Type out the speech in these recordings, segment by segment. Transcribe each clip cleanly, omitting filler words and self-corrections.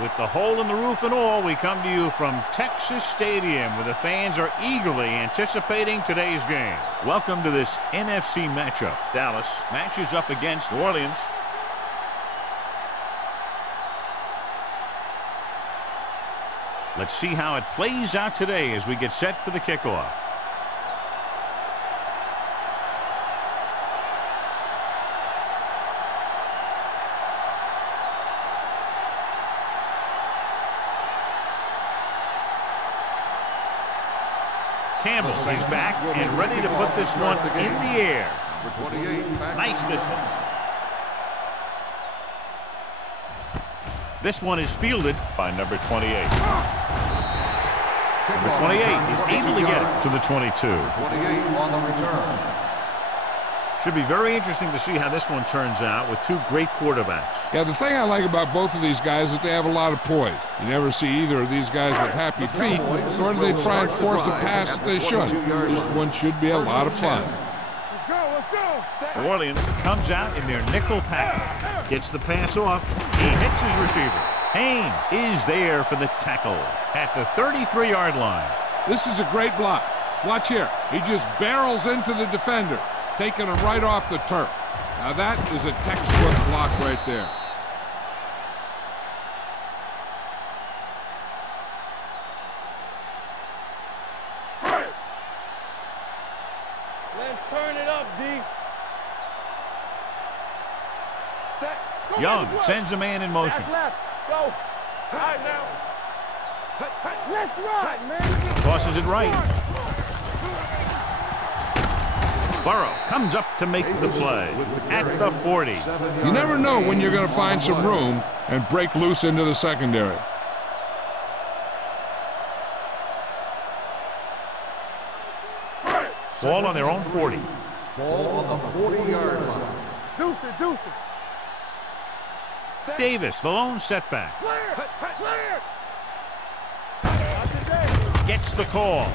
With the hole in the roof and all, we come to you from Texas Stadium, where the fans are eagerly anticipating today's game. Welcome to this NFC matchup. Dallas matches up against New Orleans. Let's see how it plays out today as we get set for the kickoff. Campbell is back and ready to put this one in the air. Nice distance. This one is fielded by number 28. Number 28 is able to get it to the 22. 28 on the return. Should be very interesting to see how this one turns out with two great quarterbacks. Yeah, the thing I like about both of these guys is that they have a lot of poise. You never see either of these guys with happy feet, nor do they try and force a pass that they should. This one should be a lot of fun. Let's go, let's go. New Orleans comes out in their nickel package. Gets the pass off. He hits his receiver. Haynes is there for the tackle at the 33-yard line. This is a great block. Watch here. He just barrels into the defender, taking him right off the turf. Now that is a textbook block right there. Let's turn it up, D. Set. Young sends a man in motion. That's left. Go. All right, now. Let's run, man. Tosses it right. Burrow comes up to make the play at the 40. You never know when you're going to find some room and break loose into the secondary. Ball on their own 40. Ball on the 40-yard line. Deuce it, deuce it. Davis, the lone setback. Clear, clear. Gets the call.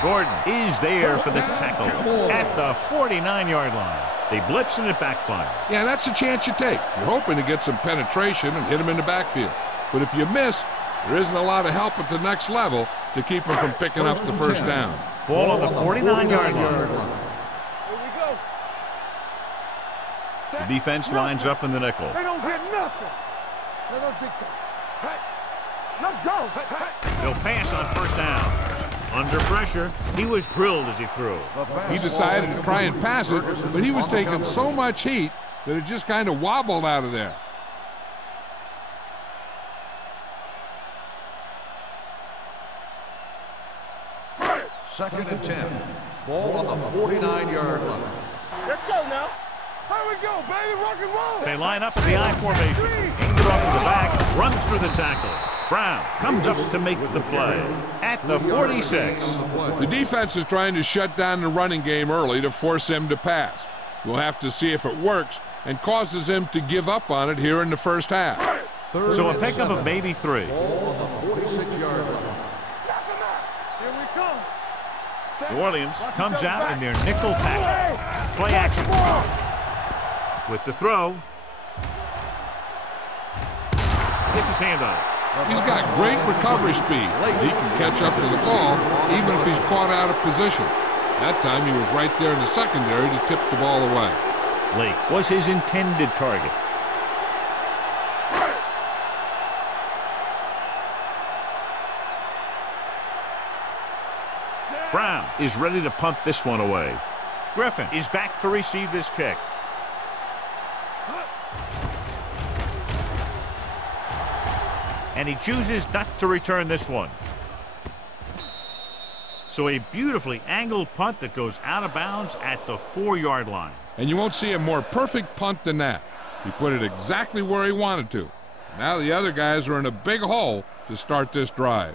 Gordon is there for the tackle at the 49-yard line. They blitz and it backfires. Yeah, that's a chance you take. You're hoping to get some penetration and hit him in the backfield. But if you miss, there isn't a lot of help at the next level to keep him from picking up the first down. Ball on the 49-yard line. Here we go. The defense lines up in the nickel. They don't get nothing. Let us dictate. Let's go. They'll pass on first down. Under pressure, he was drilled as he threw. He decided to try and pass it, but he was taking so much heat that it just kind of wobbled out of there. Second and 10. Ball on the 49-yard line. Let's go now. Here we go, baby. Rock and roll. They line up in the I formation. Aimed it off to the back, runs through the tackle. Brown comes up to make the play at the 46. The defense is trying to shut down the running game early to force him to pass. We'll have to see if it works and causes him to give up on it here in the first half. So a pickup of maybe 3. Ball on the 46-yard line. Here we come. New Orleans comes out in their nickel package. Play action. With the throw. Gets his hand on it. He's got great recovery speed. He can catch up to the ball even if he's caught out of position. That time he was right there in the secondary to tip the ball away. Lake was his intended target. Brown is ready to punt this one away. Griffin is back to receive this kick. And he chooses not to return this one. So a beautifully angled punt that goes out of bounds at the 4-yard line. And you won't see a more perfect punt than that. He put it exactly where he wanted to. Now the other guys are in a big hole to start this drive.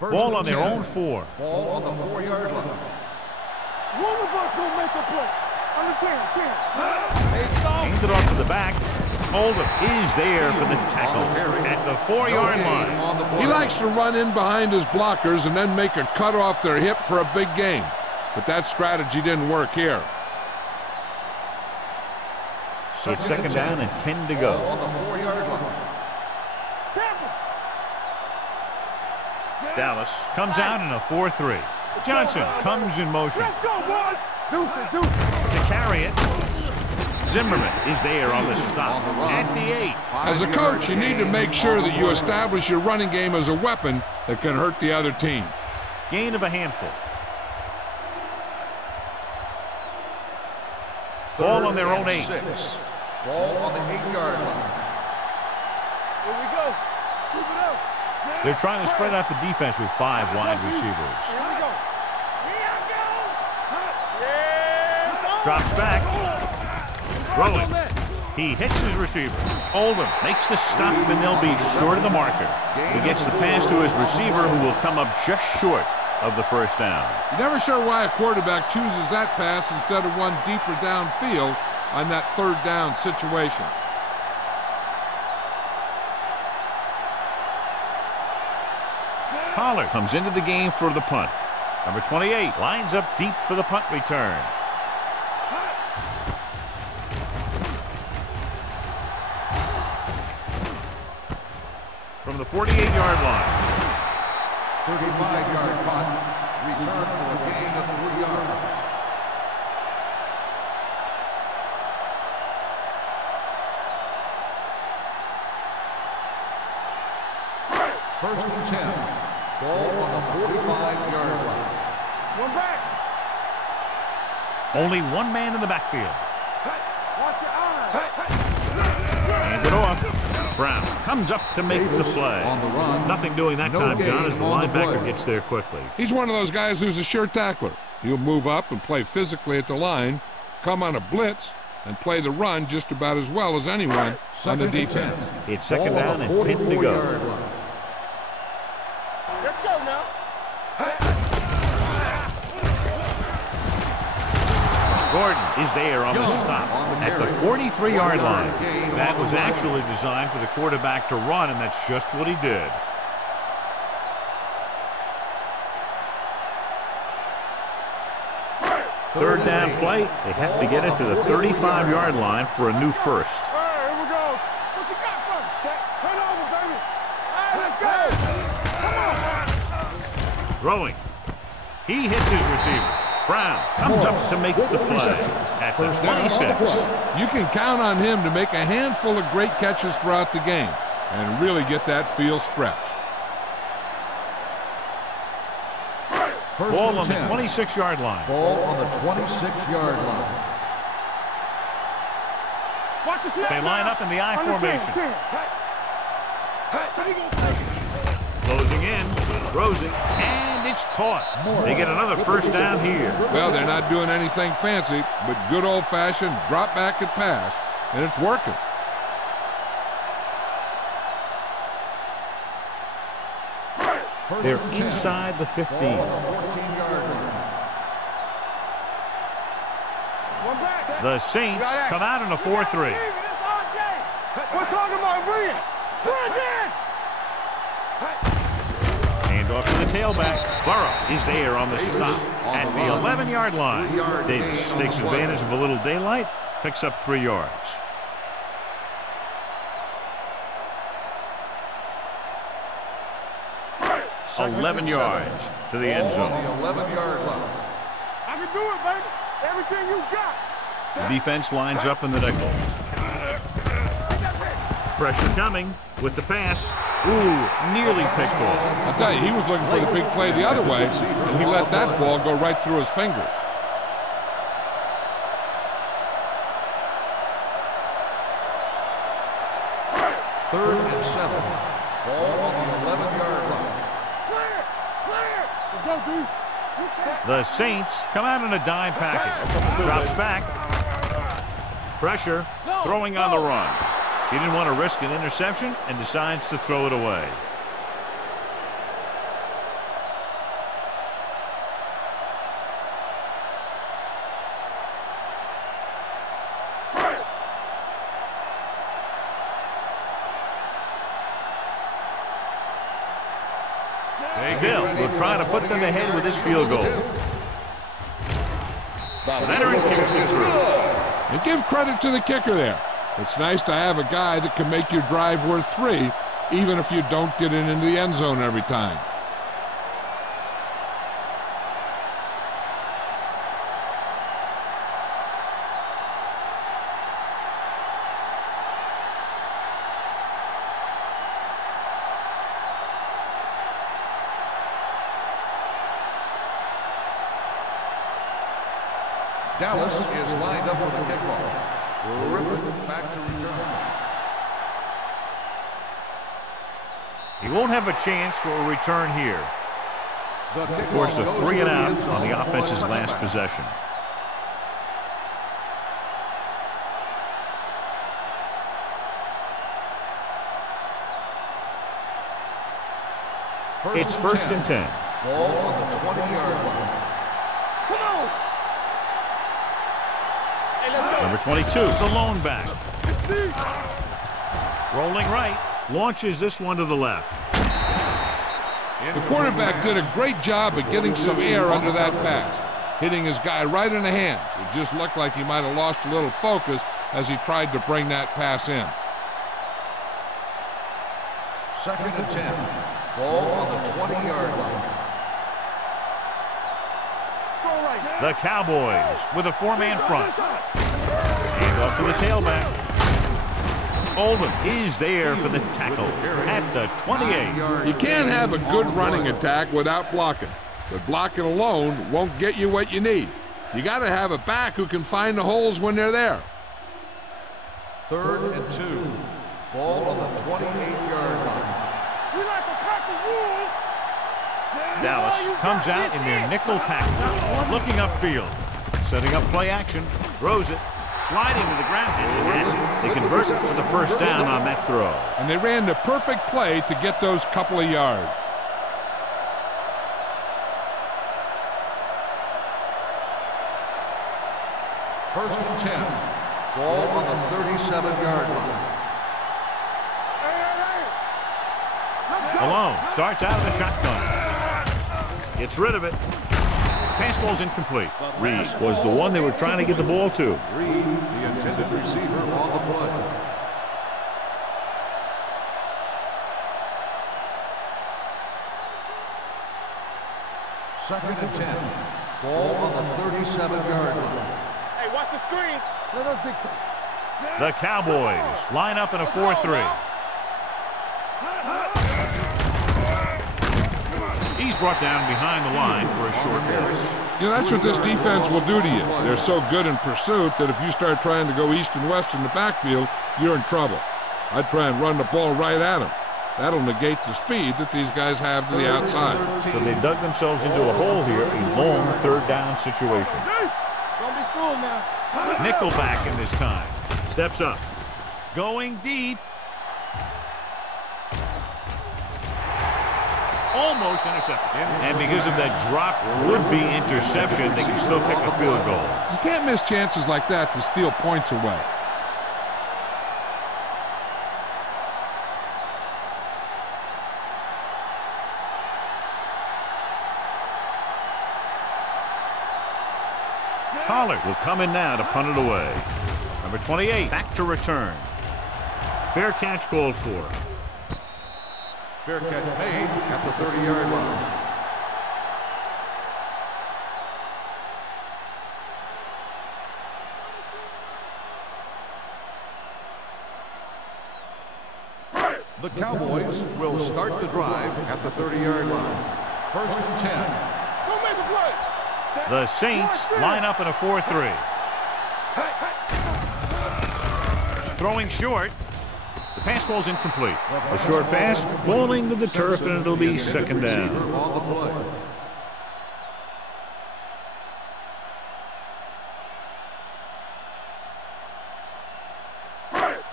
Ball on their own 4. Ball on the 4-yard line. One of us will make a play. On the 10. Handed off to the back. Oldham is there for the tackle at the 4-yard line. He likes to run in behind his blockers and then make a cut off their hip for a big gain. But that strategy didn't work here. So it's second down and 10 to go. On the 4-yard line. Dallas comes out in a 4-3. Johnson comes in motion. Let's go, boys. Deuce. To carry it. Zimmerman is there on the stop at the 8. As a coach, you need to make sure that you establish your running game as a weapon that can hurt the other team. Gain of a handful. Ball on their own 8. 6. Ball on the 8-yard line. Here we go. Keep it up. They're trying to spread out the defense with 5 wide receivers. Here we go. Yeah. Drops back. Throwing. He hits his receiver. Oldham makes the stop, and they'll be short of the marker. He gets the pass to his receiver, who will come up just short of the first down. You're never sure why a quarterback chooses that pass instead of one deeper downfield on that 3rd down situation. Pollard comes into the game for the punt. Number 28 lines up deep for the punt return. From the 48-yard line. 35-yard punt. Return for a gain of 3 yards. First and 10. Ball on the 45-yard line. One back. Only one man in the backfield. Watch your eyes. Hand it off. Brown comes up to make the play. On the run. Nothing doing that time, John, as the linebacker gets there quickly. He's one of those guys who's a sure tackler. He'll move up and play physically at the line, come on a blitz, and play the run just about as well as anyone on the defense. It's second down and 10 to go. Let's go now. Gordon is there on the stop at the 43-yard line. That was actually designed for the quarterback to run, and that's just what he did. Third down play. They have to get it to the 35-yard line for a new first. All right, here we go. What you got for me? Turn over, baby. All right, let's go. Come on. Throwing. He hits his receiver. Brown comes up to make the play at the 26. You can count on him to make a handful of great catches throughout the game and really get that field stretch. Ball on the 26-yard line. Ball on the 26-yard line. They line up in the I formation. Closing in, throws it, and it's caught. They get another first down here. Well, they're not doing anything fancy, but good old-fashioned drop back and pass, and it's working. They're inside the 15. The Saints come out in a 4-3. We're talking about brilliant. Hand off to the tailback. Burrow is there on the stop at the 11-yard line. Davis takes advantage of a little daylight, picks up 3 yards. Second 11 and yards 7. to the end Ball on zone. the 11-yard line. I can do it, baby. Everything you got. The defense lines up in the nickel. Pressure coming with the pass. Ooh, nearly picked off. I'll tell you, he was looking for the big play the other way, and he let that ball go right through his fingers. Third and 7. Ball on the 11-yard line. Let's go, dude. The Saints come out in a dime package. Drops back. Pressure, throwing on the run. He didn't want to risk an interception and decides to throw it away. Still, we'll try to put them ahead with this field goal. The veteran kicks it through. And give credit to the kicker there. It's nice to have a guy that can make your drive worth 3, even if you don't get it into the end zone every time. Dallas is lined up for the kickoff. Griffin back to return. He won't have a chance for a return here. Forced a 3 and out on the offense's last possession. It's first and 10. Ball on the 20-yard line. Come on. Hey, let's go. Number 22, the lone back. Rolling right, launches this one to the left. The quarterback did a great job of getting some air under that pass, hitting his guy right in the hand. It just looked like he might have lost a little focus as he tried to bring that pass in. Second and 10. Ball on the 20-yard line. The Cowboys with a 4-man front. Hand off to the tailback. Oldham is there for the tackle at the 28. You can't have a good running attack without blocking, but blocking alone won't get you what you need. You got to have a back who can find the holes when they're there. Third and 2. Ball on the 28-yard line. We like to pack the wolves. Dallas comes out in their nickel package, looking upfield, setting up play action, throws it, sliding to the ground, and has it. They convert it for the first down on that throw. And they ran the perfect play to get those couple of yards. First and 10. Ball on the 37-yard line. Malone starts out of the shotgun. Gets rid of it. Pass ball's incomplete. Reed was the one they were trying to get the ball to. Reed, the intended receiver on the play. Second and 10. Ball on the 37-yard line. Hey, watch the screen. Let us dictate. The Cowboys line up in a 4-3. He's brought down behind the line for a short pass. You know, that's what this defense will do to you. They're so good in pursuit that if you start trying to go east and west in the backfield, you're in trouble. I'd try and run the ball right at them. That'll negate the speed that these guys have to the outside. So they dug themselves into a hole here, a long third down situation. Don't be fooled now. Nickelback in this time. Steps up. Going deep. Almost intercepted. And because of that drop would-be interception, they can still kick a field goal. You can't miss chances like that to steal points away. Pollard will come in now to punt it away. Number 28, back to return. Fair catch called for. Fair catch made at the 30-yard line. The Cowboys will start the drive at the 30-yard line. First and 10. Don't make a play. The Saints line up in a 4-3. Throwing short. The pass ball's incomplete. The short pass falling to the turf, and it'll be second down.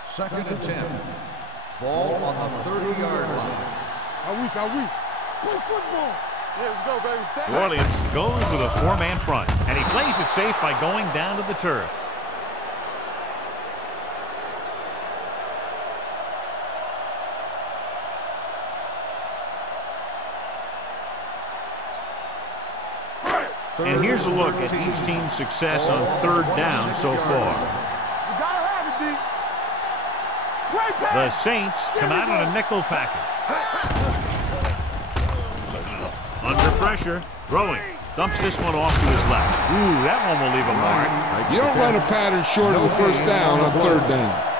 Second and 10. Ball on the 30-yard line. Are we? Play football. Yeah, let's go, baby. New Orleans goes with a 4-man front, and he plays it safe by going down to the turf. And here's a look at each team's success on third down so far. You gotta have it, D. The Saints come out on a nickel package. Under pressure, throwing. Dumps this one off to his left. Ooh, that one will leave a mark. You don't run a pattern short of the first down on third down.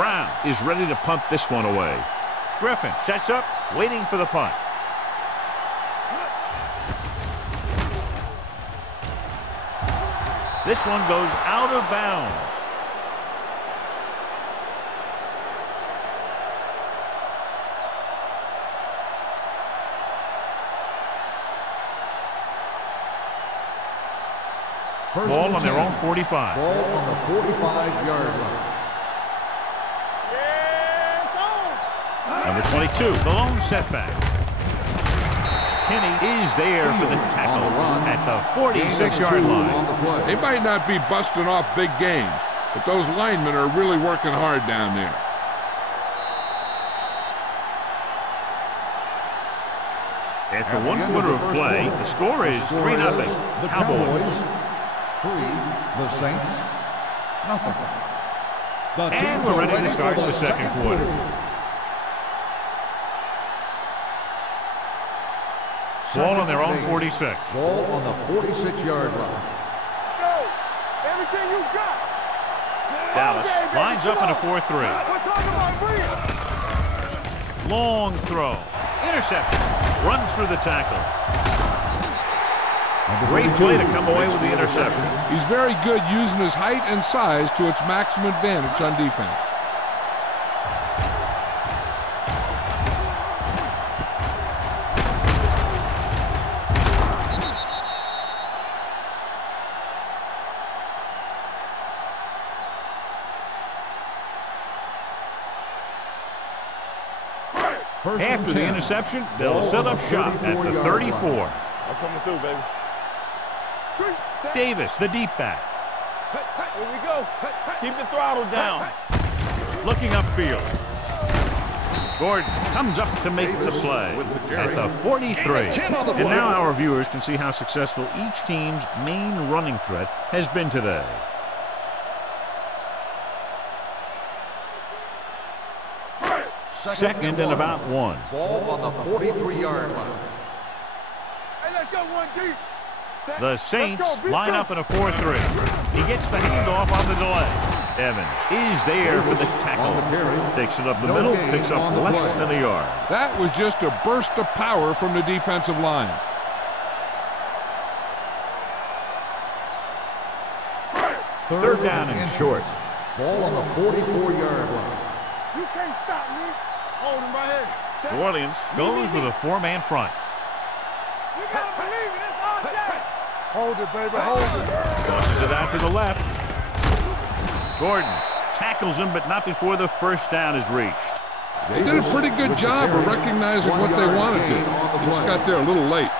Brown is ready to punt this one away. Griffin sets up, waiting for the punt. This one goes out of bounds. Ball on their own 45. Ball on the 45-yard line. Number 22, the lone setback. Kenny is there for the tackle at the 46-yard line. They might not be busting off big games, but those linemen are really working hard down there. After 1 quarter of play, the score is 3-0. The Cowboys 3, the Saints nothing. And we're ready to start the second quarter. Ball on their own 46. Ball on the 46-yard line. Go. Everything you got. Dallas lines up in a 4-3. Long throw. Interception. Runs through the tackle. Great play to come away with the interception. He's very good using his height and size to its maximum advantage on defense. After the interception, they'll set up shop at the 34. I'm coming through, baby. Davis, the deep back. Here we go. Keep the throttle down. Looking upfield. Gordon comes up to make the play at the 43. And now our viewers can see how successful each team's main running threat has been today. Second and about 1. Ball on the 43-yard line. Hey, let's go one deep. The Saints line up in a 4-3. He gets the handoff on the delay. Evans is there for the tackle. Takes it up the middle, picks up less than a yard. That was just a burst of power from the defensive line. Third down and short. Ball on the 44-yard line. You can't stop me. Hold him right here. New Orleans goes with a 4-man front. You gotta believe it. It's all day. Hold it, baby. Hold it. Tosses it out to the left. Gordon tackles him, but not before the first down is reached. They did a pretty good job of recognizing what they wanted to. They just got there a little late.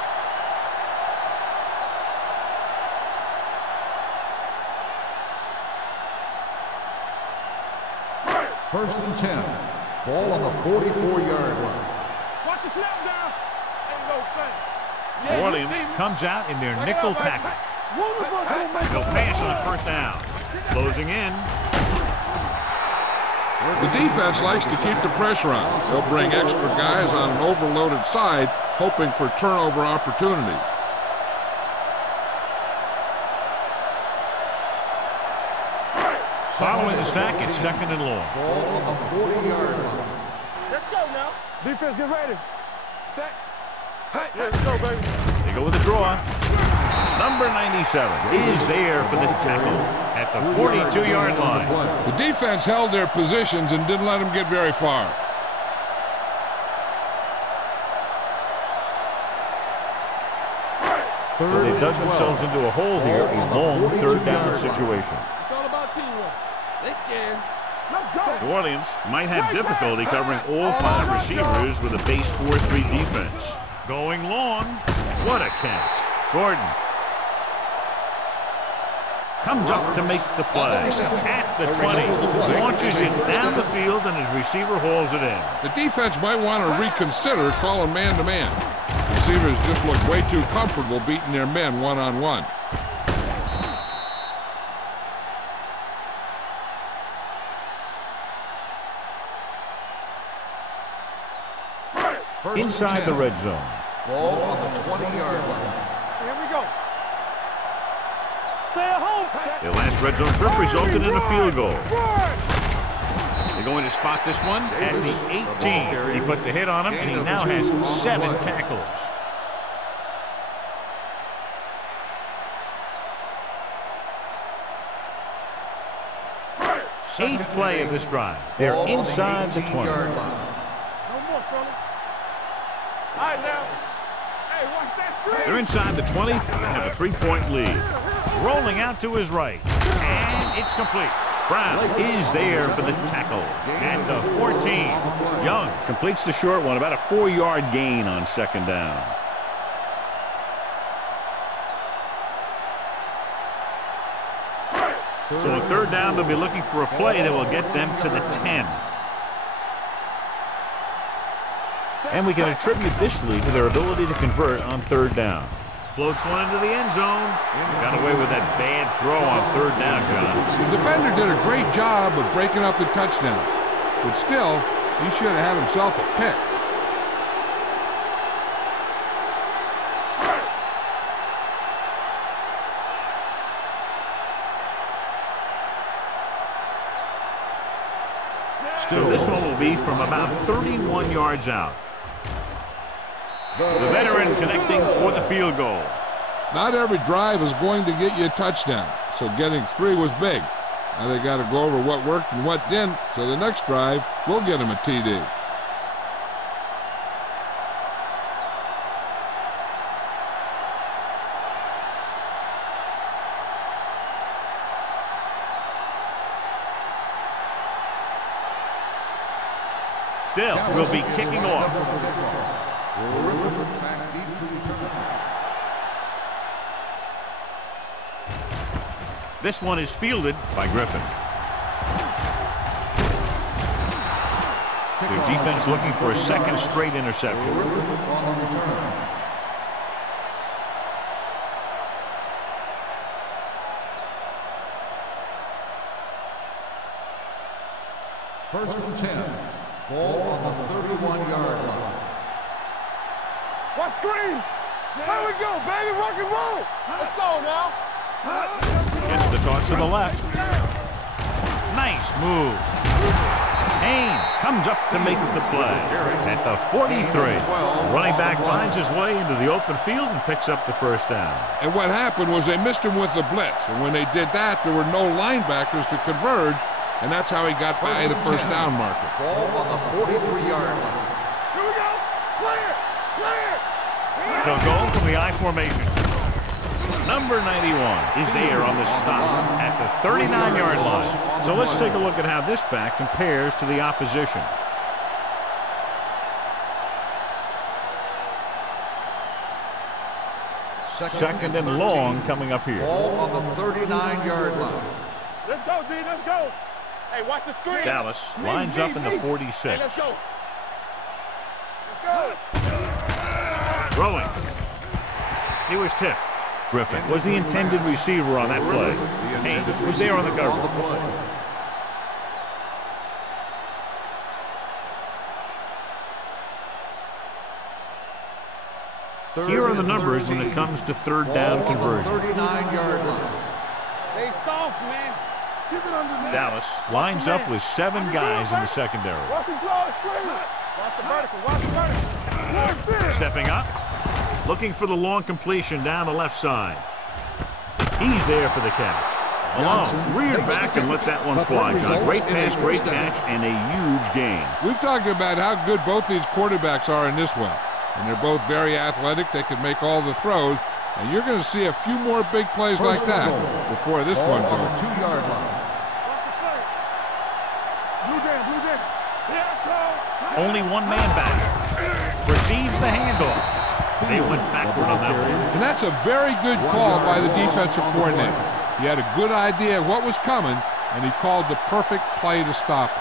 First and 10. Ball on the 44-yard line. Watch the snap down. Ain't no thing. New Orleans comes out in their nickel package. They'll pass on first down. Closing in. The defense likes to keep the pressure on. They'll bring extra guys on an overloaded side, hoping for turnover opportunities. Following the sack, it's second and long. Ball on the 40-yard line. Let's go now. Defense, get ready. Set. Hey, let's go, baby. They go with a draw. Number 97 is there for the tackle at the 42-yard line. The defense held their positions and didn't let them get very far. So they dug themselves into a hole here, a long third down situation. It's all about teamwork. They scared. Let's go. New Orleans might have difficulty covering all 5 receivers with a base 4-3 defense. Going long. What a catch. Gordon comes up to make the play at the 20. Launches it down the field, and his receiver hauls it in. The defense might want to reconsider calling man-to-man. Receivers just look way too comfortable beating their men one-on-one. Inside the red zone. Ball on the 20-yard line. Here we go. Stay at home. Their last red zone trip resulted in a field goal. They're going to spot this one at the 18. He put the hit on him, and he now has 7 tackles. Eighth play of this drive. They're inside the 20. No more, fellas. All right, now. Hey, watch that screen. They're inside the 20 and have a 3-point lead. Rolling out to his right. And it's complete. Brown is there for the tackle at the 14. Young completes the short one, about a 4-yard gain on second down. So on third down, they'll be looking for a play that will get them to the 10. And we can attribute this lead to their ability to convert on third down. Floats one into the end zone. Got away with that bad throw on third down, John. The defender did a great job of breaking up the touchdown. But still, he should have had himself a pick. So this one will be from about 31 yards out. The veteran connecting for the field goal. Not every drive is going to get you a touchdown, so getting 3 was big. Now they got to go over what worked and what didn't, so the next drive will get him a TD. Still, we'll be kicking off. This one is fielded by Griffin. Their defense looking for a second straight interception. First and 10. Ball on the 31-yard line. What screen? There we go, baby. Rock and roll. Let's go now. Gets the toss to the left. Nice move. Haynes comes up to make the play at the 43. Running back finds his way into the open field and picks up the first down. And what happened was they missed him with the blitz. And when they did that, there were no linebackers to converge. And that's how he got by the first down marker. Ball on the 43-yard line. Here we go. Clear. Clear. They'll go from the I formation. Number 91 is there on the stop at the 39-yard line. So let's take a look at how this back compares to the opposition. Second and long coming up here. Ball on the 39-yard line. Let's go, D. Let's go. Hey, watch the screen. Dallas lines up in the 46. Hey, let's go. Let's go. Throwing. He was tipped. Griffin was the intended receiver on that play. Haynes was there on the cover. Here are the numbers when it comes to third down conversions. 39-yard line. Stay soft, man. Keep it under there. Dallas lines up with 7 guys in the secondary. Watch the draw, screen. Watch the vertical. Watch the vertical. Stepping up, looking for the long completion down the left side. He's there for the catch. Alone, reared back and let that one fly, John. Great pass, great catch, and a huge gain. We've talked about how good both these quarterbacks are in this one. And they're both very athletic. They can make all the throws. And you're going to see a few more big plays like that before this one's over. 2-yard line. Only one man back. Receives the handoff. They went backward on that one. And that's a very good call by the defensive coordinator. He had a good idea of what was coming, and he called the perfect play to stop it.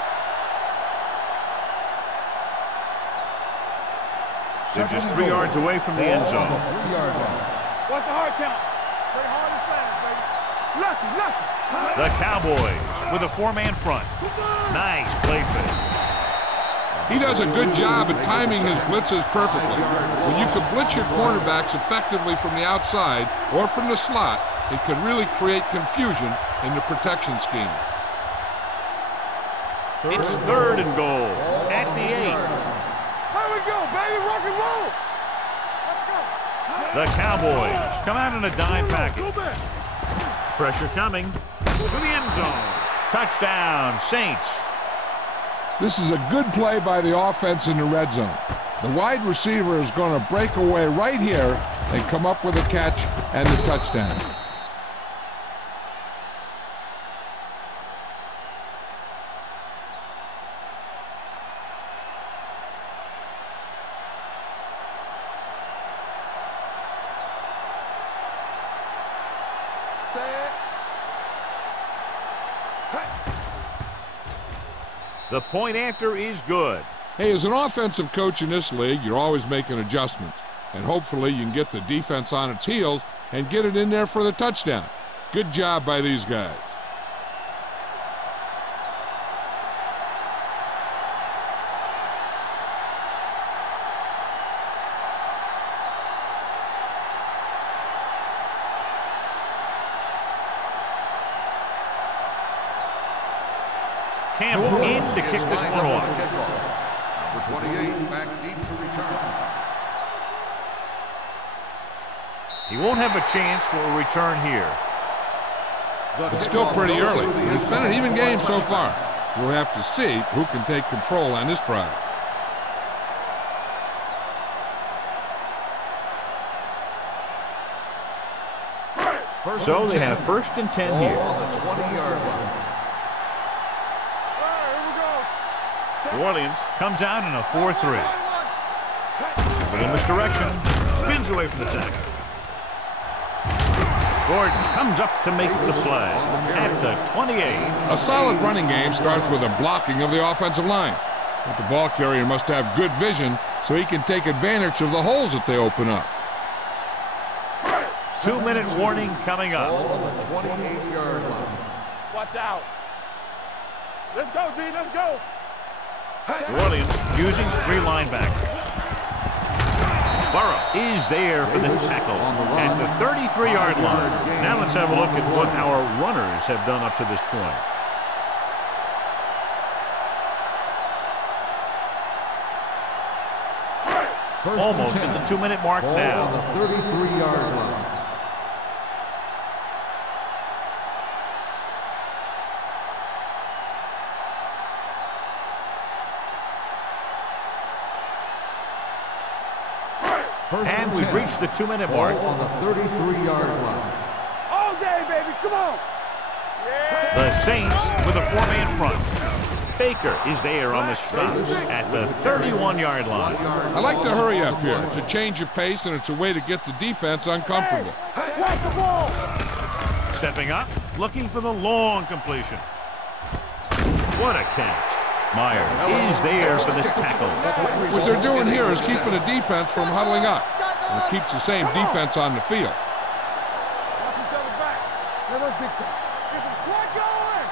They're just 3 yards away from the end zone. 3-yard line. What's the hard count? Pretty hard and fast, baby. Lucky. The Cowboys with a 4-man front. Nice play fake. He does a good job at timing his blitzes perfectly. When you can blitz your cornerbacks effectively from the outside or from the slot, it can really create confusion in the protection scheme. It's 3rd and goal at the 8. Here we go, baby. Rock and roll. Let's go. The Cowboys come out in a dime package. Pressure coming to the end zone. Touchdown, Saints. This is a good play by the offense in the red zone. The wide receiver is going to break away right here and come up with a catch and the touchdown. The point after is good. Hey, as an offensive coach in this league, you're always making adjustments. And hopefully you can get the defense on its heels and get it in there for the touchdown. Good job by these guys. Campbell in to kick this one off. Number 28 back deep to return. He won't have a chance for a return here. It's still pretty early. It's been an even game so far. We'll have to see who can take control on this drive. So they have 1st and 10 here. On the 20-yard line. New Orleans comes out in a 4-3. Little misdirection. Spins away from the tackle. Gordon comes up to make the play at the 28. A solid running game starts with a blocking of the offensive line. But the ball carrier must have good vision so he can take advantage of the holes that they open up. 2-minute warning coming up. Ball on the 28-yard line. Watch out. Let's go, D. Let's go. New Orleans using 3 linebackers. Burrow is there for the tackle at the 33-yard line. Now let's have a look at what our runners have done up to this point. Almost at the 2-minute mark now. On the 33-yard line. And we've reached the 2-minute mark. On the 33-yard line. All day, baby. Come on. Yeah. The Saints with a 4-man front. Baker is there on the stop at the 31-yard line. I like to hurry up here. It's a change of pace, and it's a way to get the defense uncomfortable. Watch the ball. Stepping up, looking for the long completion. What a catch. Myers is there for the tackle. What they're doing here is keeping the defense from huddling up. And it keeps the same defense on the field. Watch each other back. Let us big time. Get some sweat going.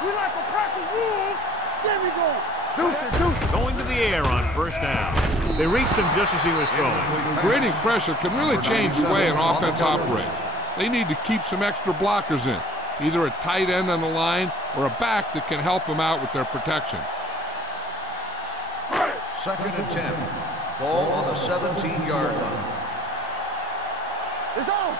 We like to practice rules. There we go. Deuce. Going to the air on 1st down. They reached him just as he was throwing. Creating pressure can really change the way an offense operates. They need to keep some extra blockers in, either a tight end on the line or a back that can help them out with their protection. 2nd and 10. Ball on the 17-yard line. It's on.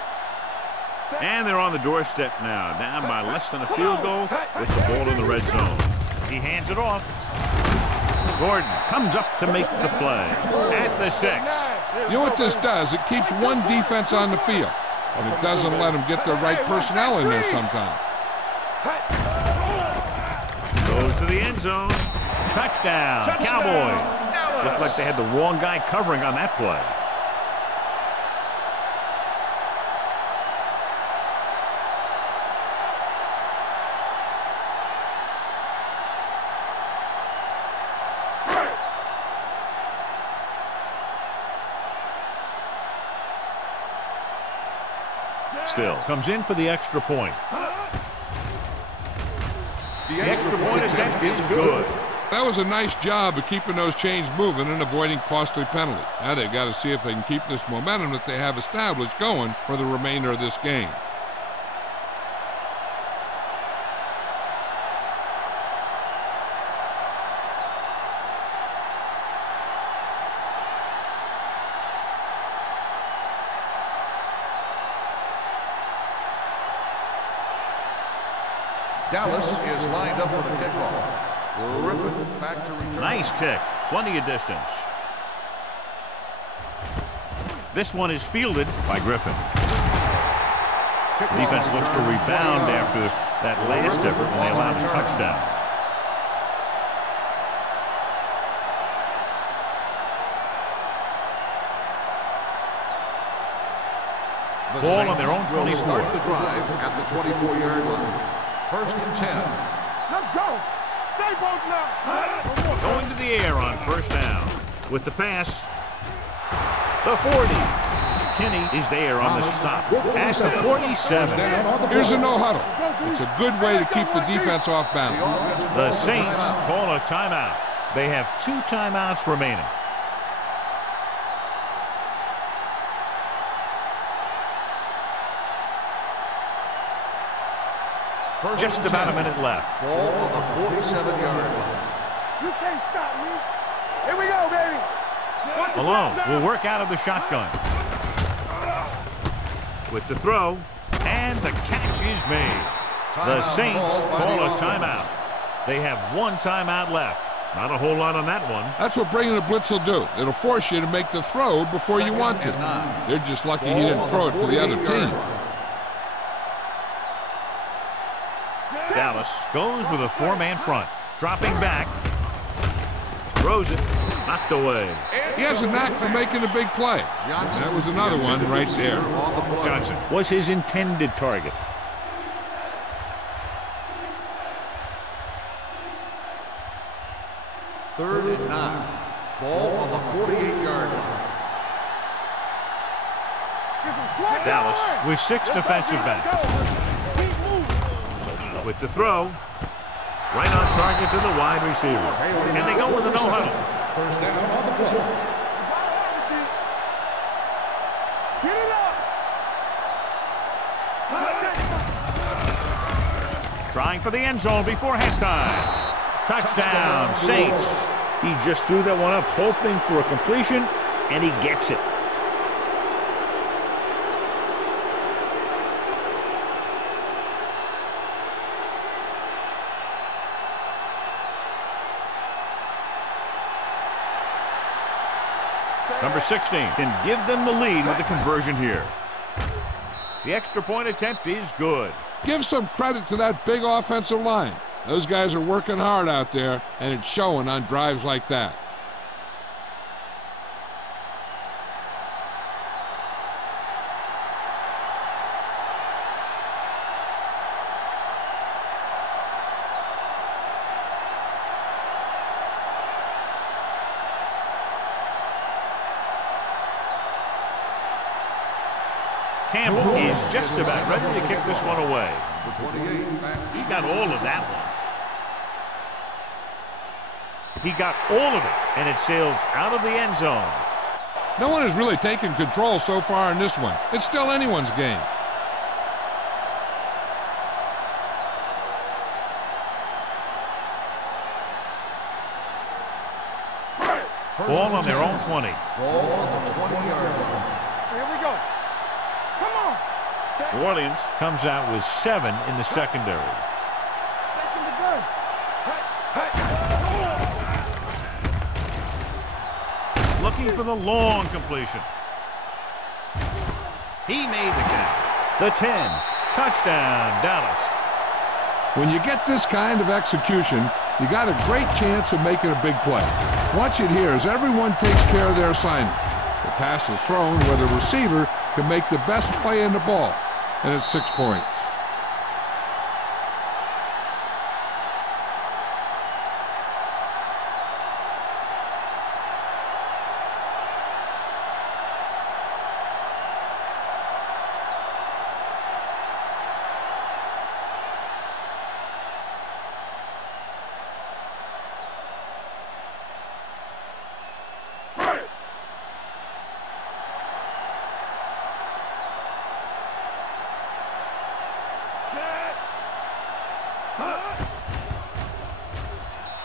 And they're on the doorstep now, down by less than a field goal with the ball in the red zone. He hands it off. Gordon comes up to make the play at the 6. You know what this does? It keeps one defense on the field, and it doesn't let them get the right personnel in there sometimes. Goes to the end zone. Touchdown, Cowboys. Looked like they had the wrong guy covering on that play. Still comes in for the extra point. The extra point attempt is good. That was a nice job of keeping those chains moving and avoiding costly penalties. Now they've got to see if they can keep this momentum that they have established going for the remainder of this game. Dallas is lined up for the kickoff. Griffin back to return. Nice kick. Plenty of distance. This one is fielded by Griffin. The defense looks to rebound after that last effort when they allowed a touchdown. Ball on their own 24. Start the drive at the 24-yard line. 1st and 10. Let's go. Stay both now. Going to the air on 1st down. With the pass. The 40. Kinney is there on the stop. Past the 47. Here's a no-huddle. It's a good way to keep the defense off balance. The Saints call a timeout. They have 2 timeouts remaining. Just about a minute left. Ball on the 47-yard line. You can't stop me. Here we go, baby. Malone will work out of the shotgun. With the throw, and the catch is made. The Saints call a timeout. They have 1 timeout left. Not a whole lot on that one. That's what bringing a blitz will do. It'll force you to make the throw before you want to. They're just lucky he didn't throw it to the other team. Dallas goes with a 4-man front. Dropping back. Throws it. Knocked away. He has a knack for making a big play. That was another one right there. Johnson was his intended target. Third and 9. Ball on the 48-yard line. Dallas with 6 defensive backs. With the throw. Right on target to the wide receiver. And they go with a no-huddle. 1st down on the play. Get it up. Trying for the end zone before halftime. Touchdown, Saints. He just threw that one up hoping for a completion, and he gets it. Number 16 can give them the lead with the conversion here. The extra point attempt is good. Give some credit to that big offensive line. Those guys are working hard out there, and it's showing on drives like that. Campbell is just about ready to kick this one away. He got all of that one. He got all of it, and it sails out of the end zone. No one has really taken control so far in this one. It's still anyone's game. Ball on their own 20. Ball on the 20-yard line. Here we go. Come on. New Orleans comes out with 7 in the secondary. Back in the gun. Looking for the long completion. He made the catch. The 10. Touchdown, Dallas. When you get this kind of execution, you got a great chance of making a big play. Watch it here as everyone takes care of their assignment. The pass is thrown where the receiver can make the best play in the ball, and it's 6 points.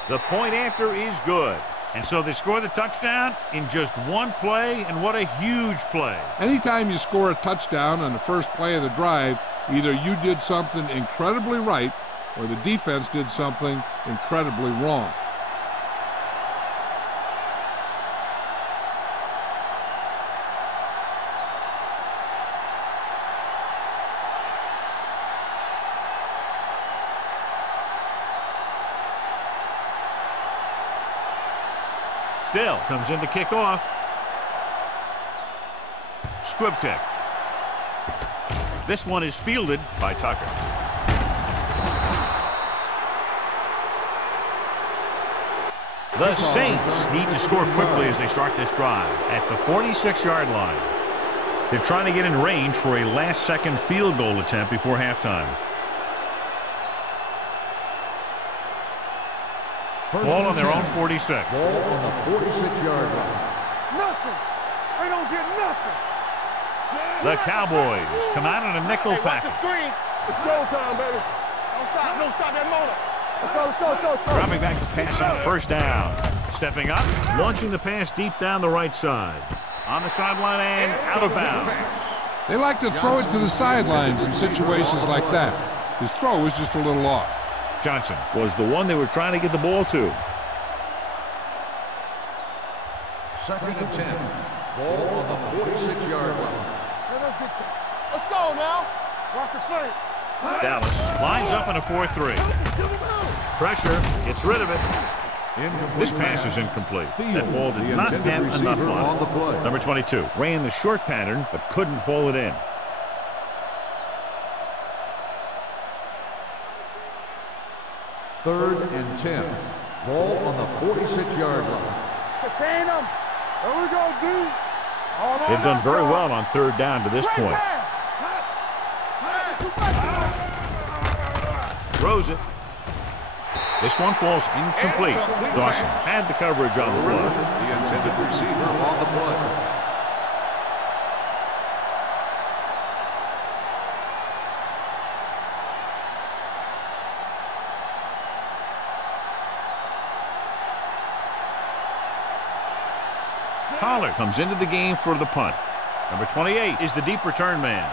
The point after is good. And so they score the touchdown in just one play, and what a huge play. Anytime you score a touchdown on the first play of the drive, either you did something incredibly right or the defense did something incredibly wrong. Still comes in to kick off. Squib kick. This one is fielded by Tucker. The Saints need to score quickly as they start this drive at the 46-yard line. They're trying to get in range for a last-second field goal attempt before halftime. Ball on their own 46. Ball on the 46-yard line. Nothing. I don't get nothing. The Cowboys come out in a nickel package. Watch the screen. It's showtime, baby. Don't stop that motor. Let's go. Dropping back to pass on first down. Stepping up, launching the pass deep down the right side. On the sideline and out of bounds. They like to throw it to the sidelines in situations like that. His throw was just a little off. Johnson was the one they were trying to get the ball to. 2nd and 10. Ball on the 46-yard line. Let's go now. Watch the play. Dallas lines up in a 4-3. Pressure, gets rid of it. This pass is incomplete. That ball did not have enough on it. Number 22 ran the short pattern but couldn't haul it in. Third and 10. Ball on the 46-yard line. Contain them. There we go, D. They've done very well on third down to this point. Throws it. This one falls incomplete. Dawson had the coverage on the play. The intended receiver on the play. Pollard comes into the game for the punt. Number 28 is the deep return man.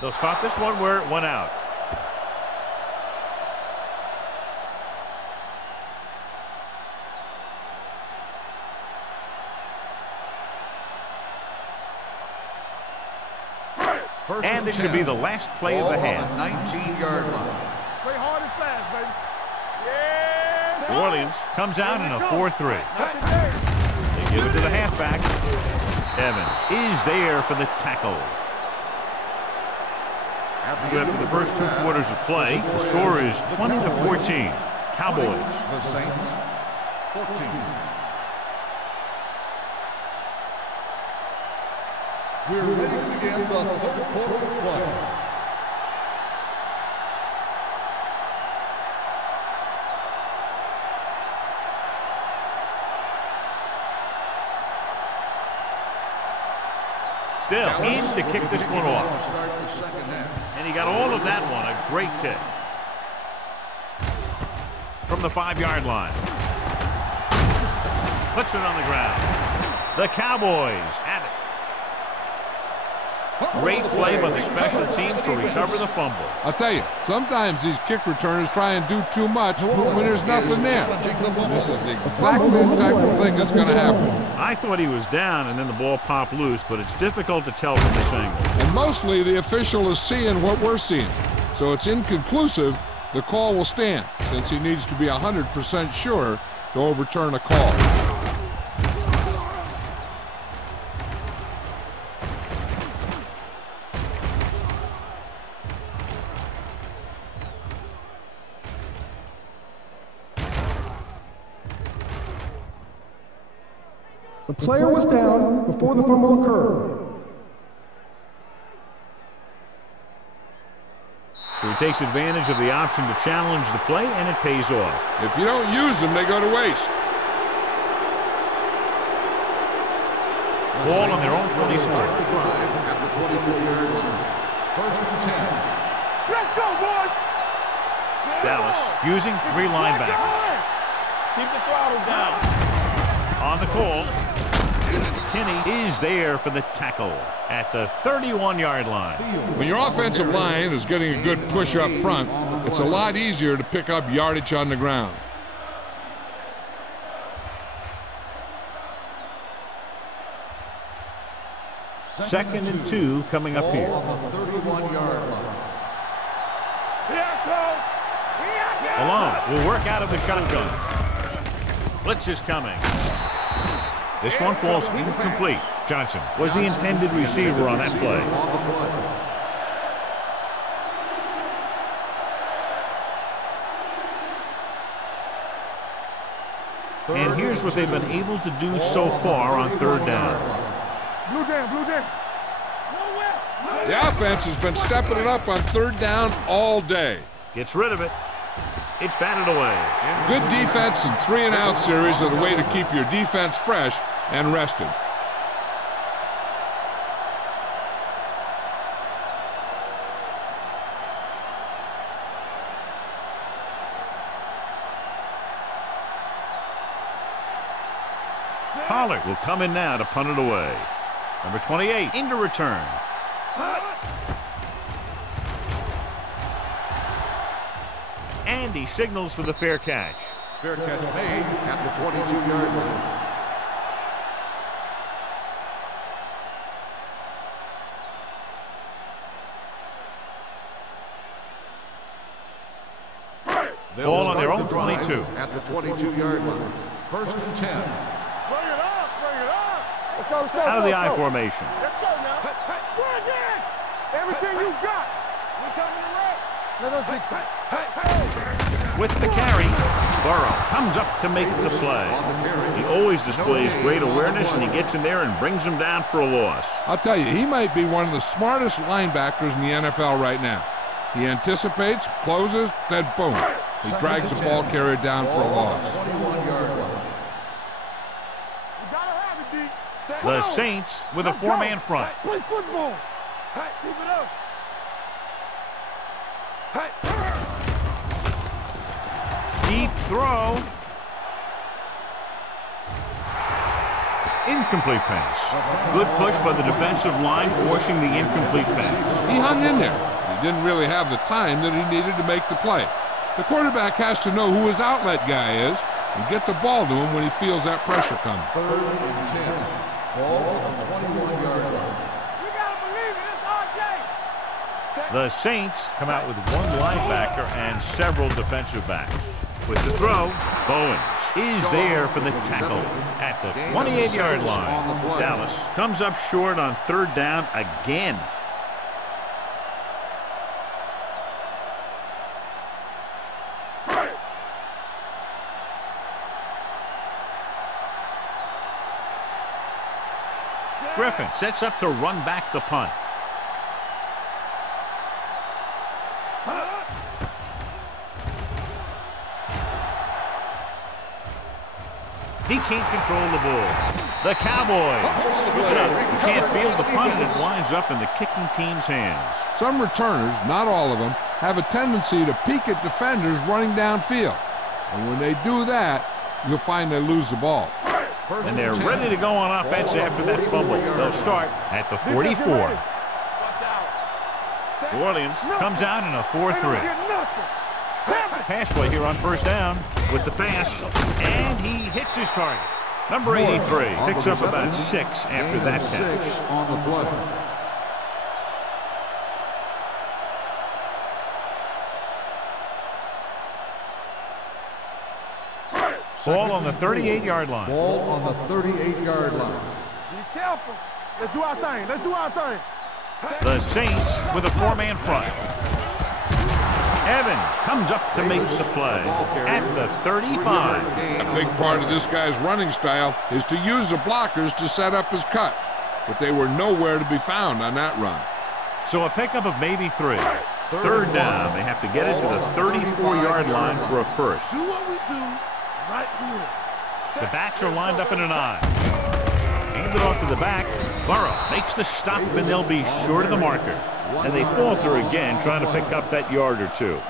They'll spot this one where it went out. And this should be the last play of the half. 19-yard line. Play hard and fast, baby. Yeah. New Orleans comes out in a 4-3. They give it to the halfback. Evans is there for the tackle. After the first 2 quarters of play, the score is 20-14. Cowboys. The Saints, 14. We're ready to begin the 3rd quarter of play. Still in to kick this one off. Start the second half. And he got all of that one. A great kick. From the 5-yard line. Puts it on the ground. The Cowboys have it. Great play by the special teams to recover the fumble. I'll tell you, sometimes these kick returners try and do too much when there's nothing there. This is exactly the type of thing that's going to happen. I thought he was down and then the ball popped loose, but it's difficult to tell from this angle. And mostly the official is seeing what we're seeing. So it's inconclusive. The call will stand since he needs to be 100% sure to overturn a call. The player was down before the fumble occurred. So he takes advantage of the option to challenge the play, and it pays off. If you don't use them, they go to waste. Ball on their own 24. At the 24-yard line. 1st and 10. Let's go, boys. Dallas using 3 linebackers. Keep the throttle down. On the call. McKinney is there for the tackle at the 31-yard line. When your offensive line is getting a good push up front, it's a lot easier to pick up yardage on the ground. Second and 2 coming up here. On the 31-yard line. Malone will work out of the shotgun. Blitz is coming. This one falls incomplete. Johnson was the intended receiver on that play. And here's what they've been able to do so far on third down. Blue down. The offense has been stepping it up on third down all day. Gets rid of it. It's batted away. Good defense and 3-and-out series are the way to keep your defense fresh and rested. Pollard will come in now to punt it away. Number 28 into return. And he signals for the fair catch. Fair catch made at the 22-yard line. Ball on their own 22. At the 22-yard line. First and 10. Bring it up. Let's go. Out of the I formation. Let's go now. Bring it. Everything you got. We coming to wreck. Let us dictate. With the carry, Burrow comes up to make the play. He always displays great awareness, and he gets in there and brings him down for a loss. I'll tell you, he might be one of the smartest linebackers in the NFL right now. He anticipates, closes, then boom. He drags the ball carrier down for a loss. The Saints with a four-man front. Play football. Keep it up. Deep throw. Incomplete pass. Good push by the defensive line, forcing the incomplete pass. He hung in there. He didn't really have the time that he needed to make the play. The quarterback has to know who his outlet guy is and get the ball to him when he feels that pressure coming. Third and 10. Ball on the 21-yard line. We gotta believe it. It's RJ. The Saints come out with one linebacker and several defensive backs. With the throw, Bowens is there for the tackle at the 28-yard line. Dallas comes up short on third down again. Griffin sets up to run back the punt. He can't control the ball. The Cowboys scoop it up. He can't field the punt, and it winds up in the kicking team's hands. Some returners, not all of them, have a tendency to peek at defenders running downfield. And when they do that, you'll find they lose the ball. And they're ready to go on offense after that fumble. They'll start at the 44. New Orleans comes out in a 4-3. Pass play here on first down with the pass, and he hits his target. Number 83 picks up about 6 after that catch. On the play. Ball on the 38-yard line. Ball on the 38-yard line. Be careful. Let's do our thing. The Saints with a four-man front. Evans comes up to make the play at the 35. A big part of this guy's running style is to use the blockers to set up his cut. But they were nowhere to be found on that run. So a pickup of maybe 3. Third down. They have to get it to the 34-yard line for a first. Do what we do right here. The backs are lined up in an I. Hand it off to the back. Burrow makes the stop, and they'll be short of the marker. And they falter again, trying to pick up that yard or two.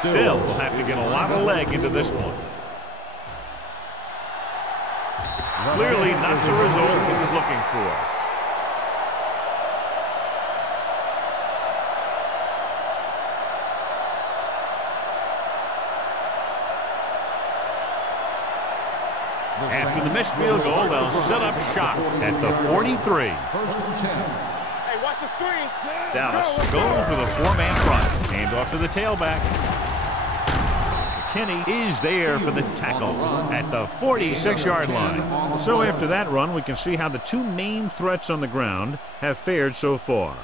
Still, we'll have to get a lot of leg into this one. Clearly not the result he was looking for. After the missed field goal, they'll set up shop at the 43. First and 10. Hey, watch the screen. Dallas goes with a four-man front. Hand off to the tailback. McKinney is there for the tackle at the 46-yard line. So after that run, we can see how the two main threats on the ground have fared so far.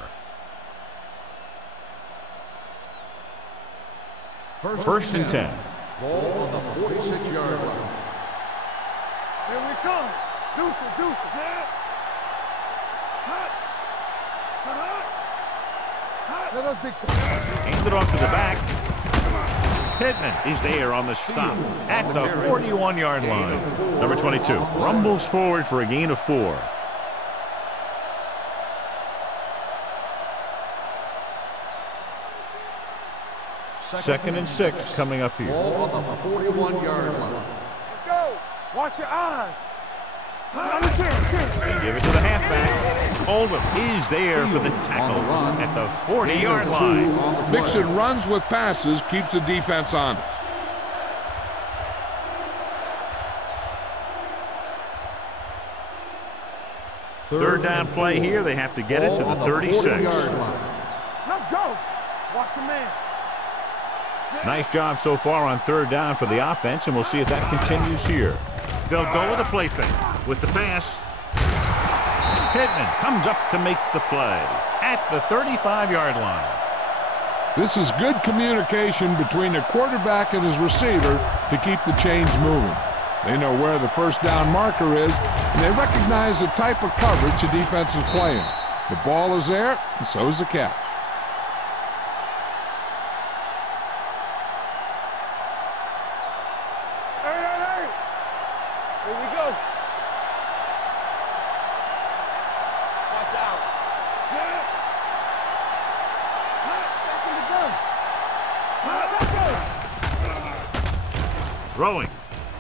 First and 10. Ball on the 46-yard line. Here we come. Deuces. Let us big time. Hand it off to the back. Pittman is there on the stop at the 41-yard line. Number 22 rumbles forward for a gain of 4. Second and 6 coming up here. Ball on the 41-yard line. Let's go. Watch your eyes. They give it to the halfback. Oldham is there for the tackle at the 40-yard line. Mixing runs with passes keeps the defense honest. Third down play here. They have to get it to the 36. Let's go. Watch your man. Nice job so far on third down for the offense, and we'll see if that continues here. They'll go with a play fake. With the pass, Pittman comes up to make the play at the 35-yard line. This is good communication between the quarterback and his receiver to keep the chains moving. They know where the first down marker is, and they recognize the type of coverage the defense is playing. The ball is there, and so is the catch. Hey. Here we go. Watch out. Back in the gun. Throwing.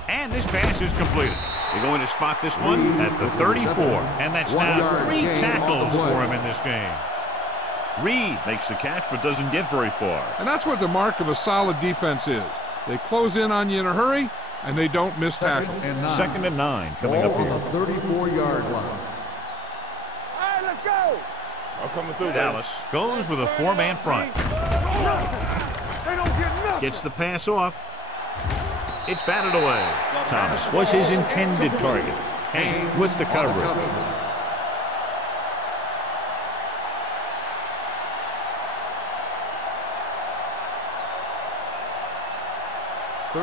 And this pass is completed. They're going to spot this one at the 34. And that's now 3 tackles for him in this game. Reed makes the catch but doesn't get very far. And that's what the mark of a solid defense is. They close in on you in a hurry, and they don't miss tackle. Second and 9 coming up here. On the 34-yard line. All right, let's go. I'm coming through. Dallas goes with a 4-man front. They don't get nothing. Gets the pass off. It's batted away. Thomas was his intended target. Haynes with the coverage.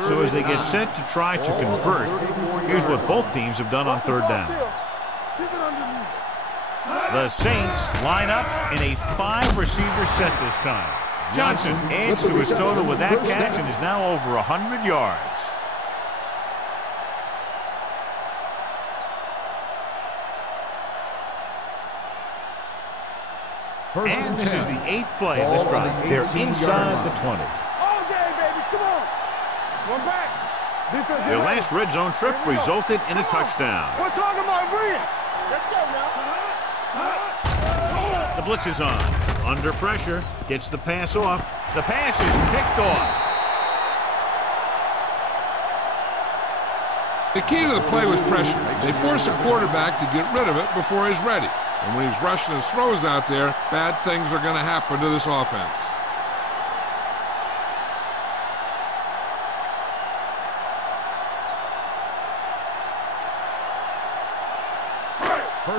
So as they get set to try to convert, here's what both teams have done on third down. The Saints line up in a 5-receiver set this time. Johnson adds to his total with that catch and is now over 100 yards. And this is the 8th play of this drive. They're inside the 20. All day, baby. Come on. One back. Defense. Their last red zone trip resulted in a touchdown. We're talking about bringing. Let's go now. The blitz is on. Under pressure. Gets the pass off. The pass is picked off. The key to the play was pressure. They force a quarterback to get rid of it before he's ready. And when he's rushing his throws out there, bad things are going to happen to this offense.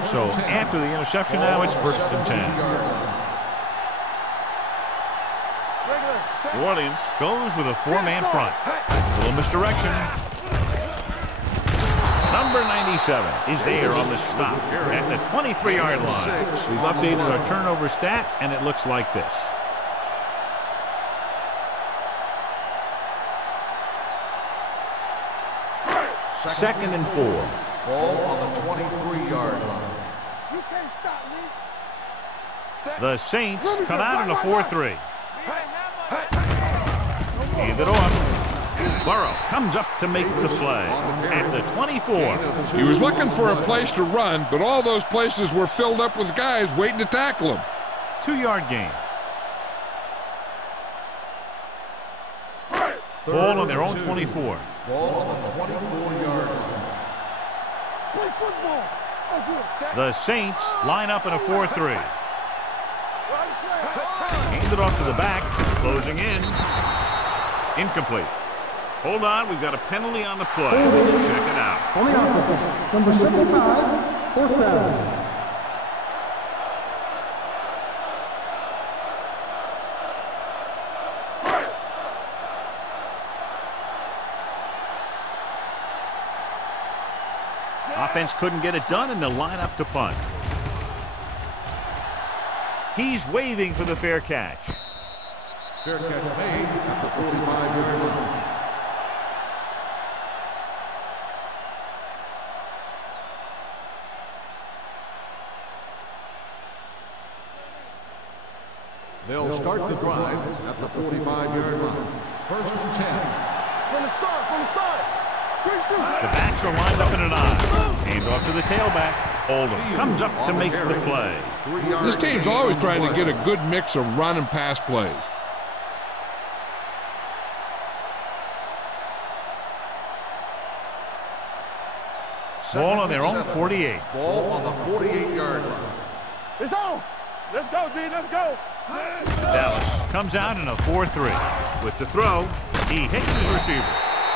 So after the interception now, it's first and 10. New Orleans goes with a 4-man front. A little misdirection. Number 97 is there on the stop at the 23-yard line. We've updated our turnover stat, and it looks like this. Second and 4. Ball on the 23-yard line. You can't stop me. The Saints come out in a 4-3. Hand it off. Burrow comes up to make the play at the 24. He was looking for a place to run, but all those places were filled up with guys waiting to tackle him. 2-yard gain. Ball on their own 24. Ball on the 24-yard line. Play football. Oh, good. The Saints line up in a 4-3. Hand it off to the back. Closing in. Incomplete. Hold on. We've got a penalty on the play. Let's check it out. On the offense, number 75, fourth down. Offense couldn't get it done, and they'll line up to punt. He's waving for the fair catch. Fair catch made at the 45-yard line. They'll start the drive at the 45-yard line. 1st and 10. From the start. The backs are lined up in an I. Hands off to the tailback. Oldham comes up to make the play. This team's always trying to get a good mix of run and pass plays. Ball on their own 48. Ball on the 48-yard line. It's on. Let's go, D. Let's go. Dallas comes out in a 4-3. With the throw, he hits his receiver.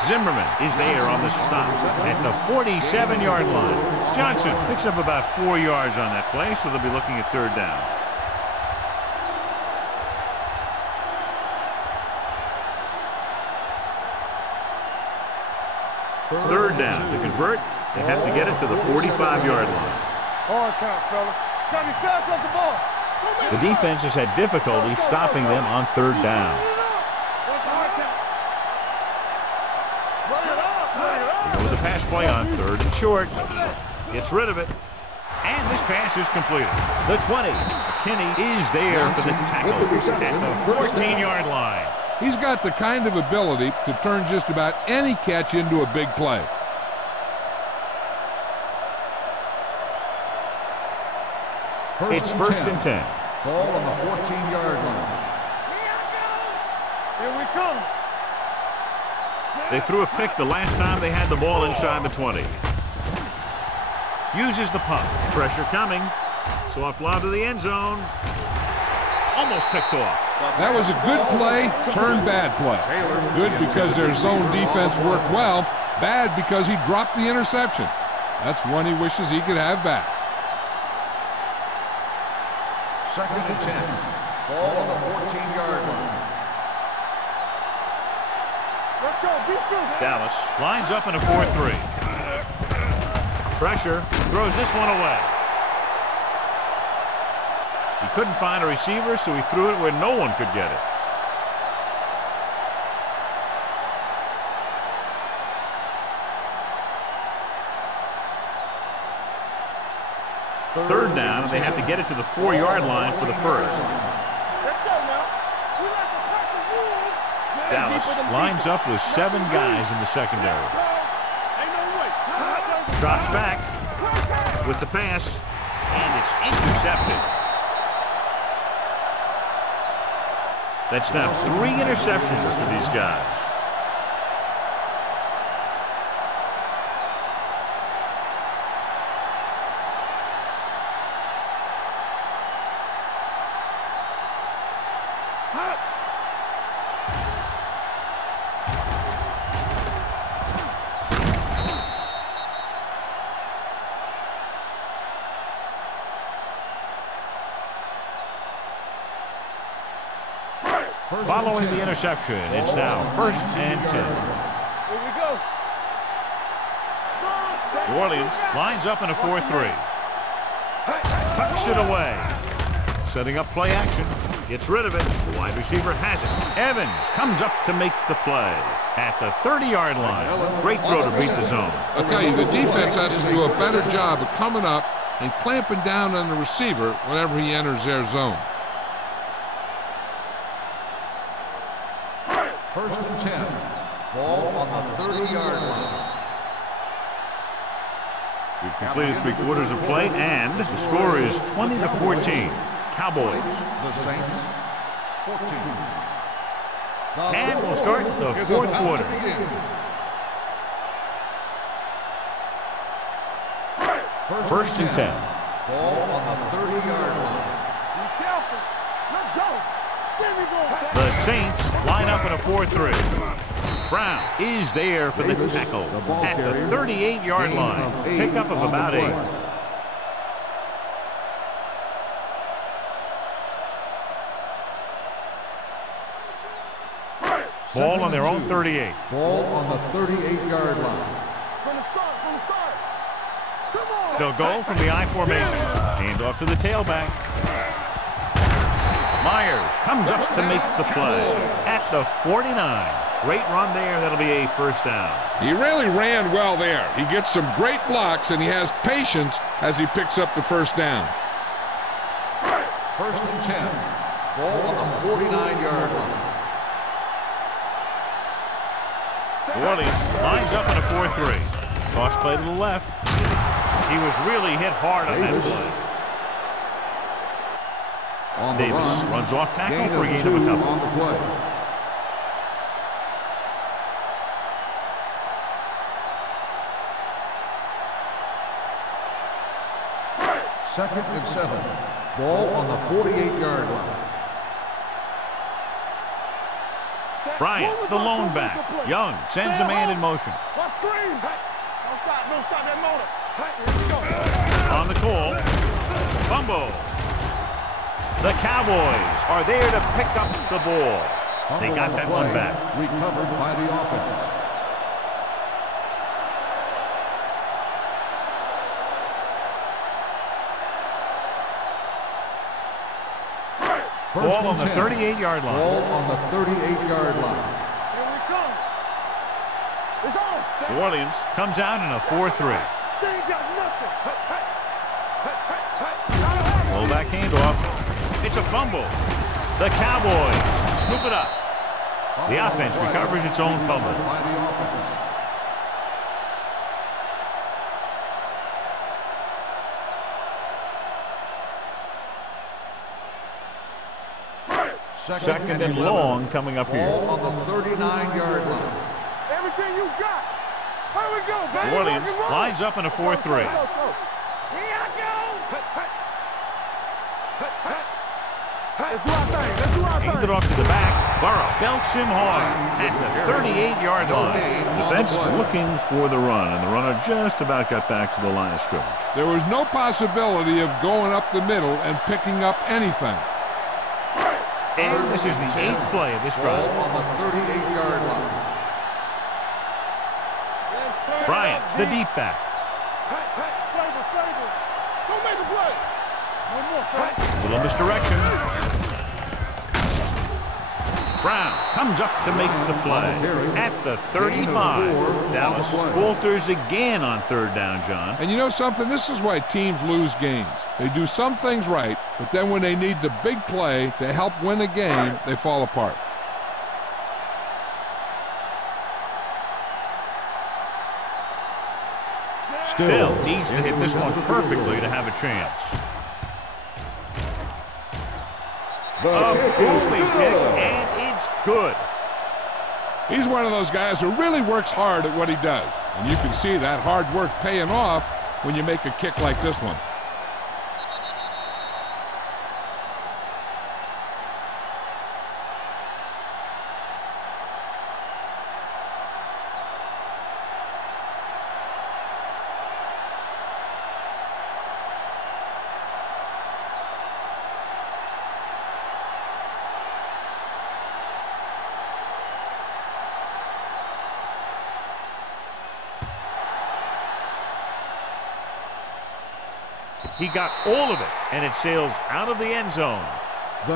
Zimmerman is there on the stop at the 47-yard line. Johnson picks up about 4 yards on that play, so they'll be looking at 3rd down. Third down. To convert, they have to get it to the 45-yard line. Hard count, fellas. Got me fast off the ball. The defense has had difficulty stopping them on 3rd down. They go with the pass play on 3rd and short. Gets rid of it. And this pass is completed. The 20. McKinney is there for the tackle at the 14-yard line. He's got the kind of ability to turn just about any catch into a big play. It's 1st and 10. Ball on the 14-yard line. Here we come. They threw a pick the last time they had the ball inside the 20. Uses the punt. Pressure coming. Soft lob to the end zone. Almost picked off. That was a good play, turned bad play. Good because their zone defense worked well. Bad because he dropped the interception. That's one he wishes he could have back. 2nd and 10. Ball on the 14-yard line. Let's go. Beat this. Dallas lines up in a 4-3. Pressure, throws this one away. He couldn't find a receiver, so he threw it where no one could get it. Third down, and they have to get it to the 4-yard line for the first. Let's go now. We like to pack the rules. Dallas lines up with 7 guys in the secondary. Ain't no way. Drops back with the pass, and it's intercepted. That's now 3 interceptions for these guys. Following the interception, it's now 1st and 10. Here we go. New Orleans lines up in a 4-3. Tucks it away. Setting up play action. Gets rid of it. The wide receiver has it. Evans comes up to make the play at the 30-yard line. Great throw to beat the zone. I'll tell you, the defense has to do a better job of coming up and clamping down on the receiver whenever he enters their zone. 1st and and 10. Ball on the 30-yard line. We've completed 3 quarters of play, and the score is 20-14. Cowboys. The Saints, 14. And we'll start the 4th quarter. First and 10. Ball on the 30-yard line. Be careful. Let's go. There we go. The Saints line up in a 4-3. Brown is there for the tackle at the 38-yard line. Pickup of about 8. Ball on their own 38. Ball on the 38-yard line. From the start. Come on. They'll go from the I formation. Hand off to the tailback. Myers comes up to make the play at the 49. Great run there. That'll be a first down. He really ran well there. He gets some great blocks, and he has patience as he picks up the first down. First and 10. Ball on the 49-yard line. New Orleans lines up in a 4-3. Toss play to the left. He was really hit hard on that play. Davis runs off tackle for a gain of a couple. On the play. Second and 7. Ball on the 48-yard line. Bryant, the lone back. Young sends a man in motion. Let's screen. Don't stop that motor. Here we go. On the call. Fumble. The Cowboys are there to pick up the ball. They got that one back. Recovered by the offense. Ball on the 38-yard line. Ball on the 38-yard line. Here we come. It's on. New Orleans comes out in a 4-3. They ain't got nothing. Pull back handoff. It's a fumble. The Cowboys scoop it up. The offense recovers its own fumble. By the offense. Second and long coming up here. Ball on the 39-yard line. Everything you got. Here we go, baby. New Orleans lines up in a 4-3. Here I go. Let's do our thing. Hand it off to the back. Burrow belts him hard at the 38-yard line. Defense looking for the run, and the runner just about got back to the line of scrimmage. There was no possibility of going up the middle and picking up anything. And this is the 8th play of this drive. Ball on the 38-yard line. Bryant, the deep back. Flavor. Don't make a play. No more, Flavor. Little misdirection. Brown comes up to make the play at the 35. Dallas falters again on 3rd down, John. And you know something? This is why teams lose games. They do some things right, but then when they need the big play to help win a game, they fall apart. Still needs to hit this one perfectly to have a chance. A booming kick, and it's good. He's one of those guys who really works hard at what he does. And you can see that hard work paying off when you make a kick like this one. He got all of it, and it sails out of the end zone.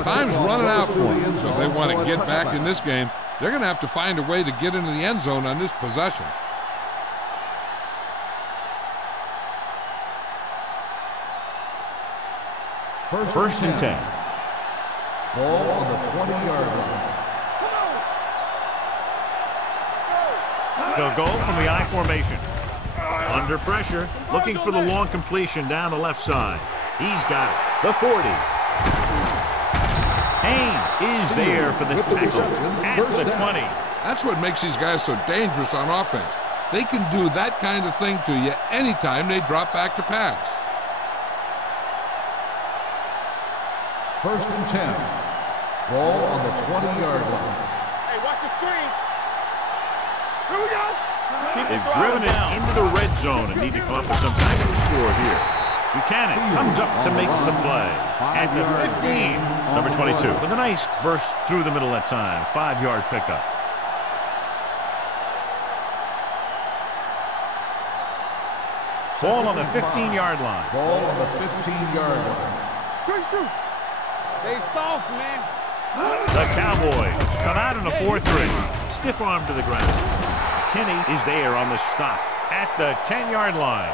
Time's running out for them, so if they want to get back in this game, they're going to have to find a way to get into the end zone on this possession. First and 10. Ball on the 20-yard line. They'll go from the I formation. Under pressure, looking for the long completion down the left side. He's got it. The 40. Haynes is there for the tackle at the 20. That's what makes these guys so dangerous on offense. They can do that kind of thing to you anytime they drop back to pass. 1st and 10. Ball on the 20-yard line. Hey, watch the screen. Here we go. They've driven it into the red zone and need to come up with some kind of a score here. Buchanan comes up to make the play at the 15. Number 22 with a nice burst through the middle that time. 5-yard pickup. Ball on the 15-yard line. Ball on the 15-yard line. Great shoot. Stay soft, man. The Cowboys come out in a 4-3. Stiff arm to the ground. Kinney is there on the stop at the 10-yard line.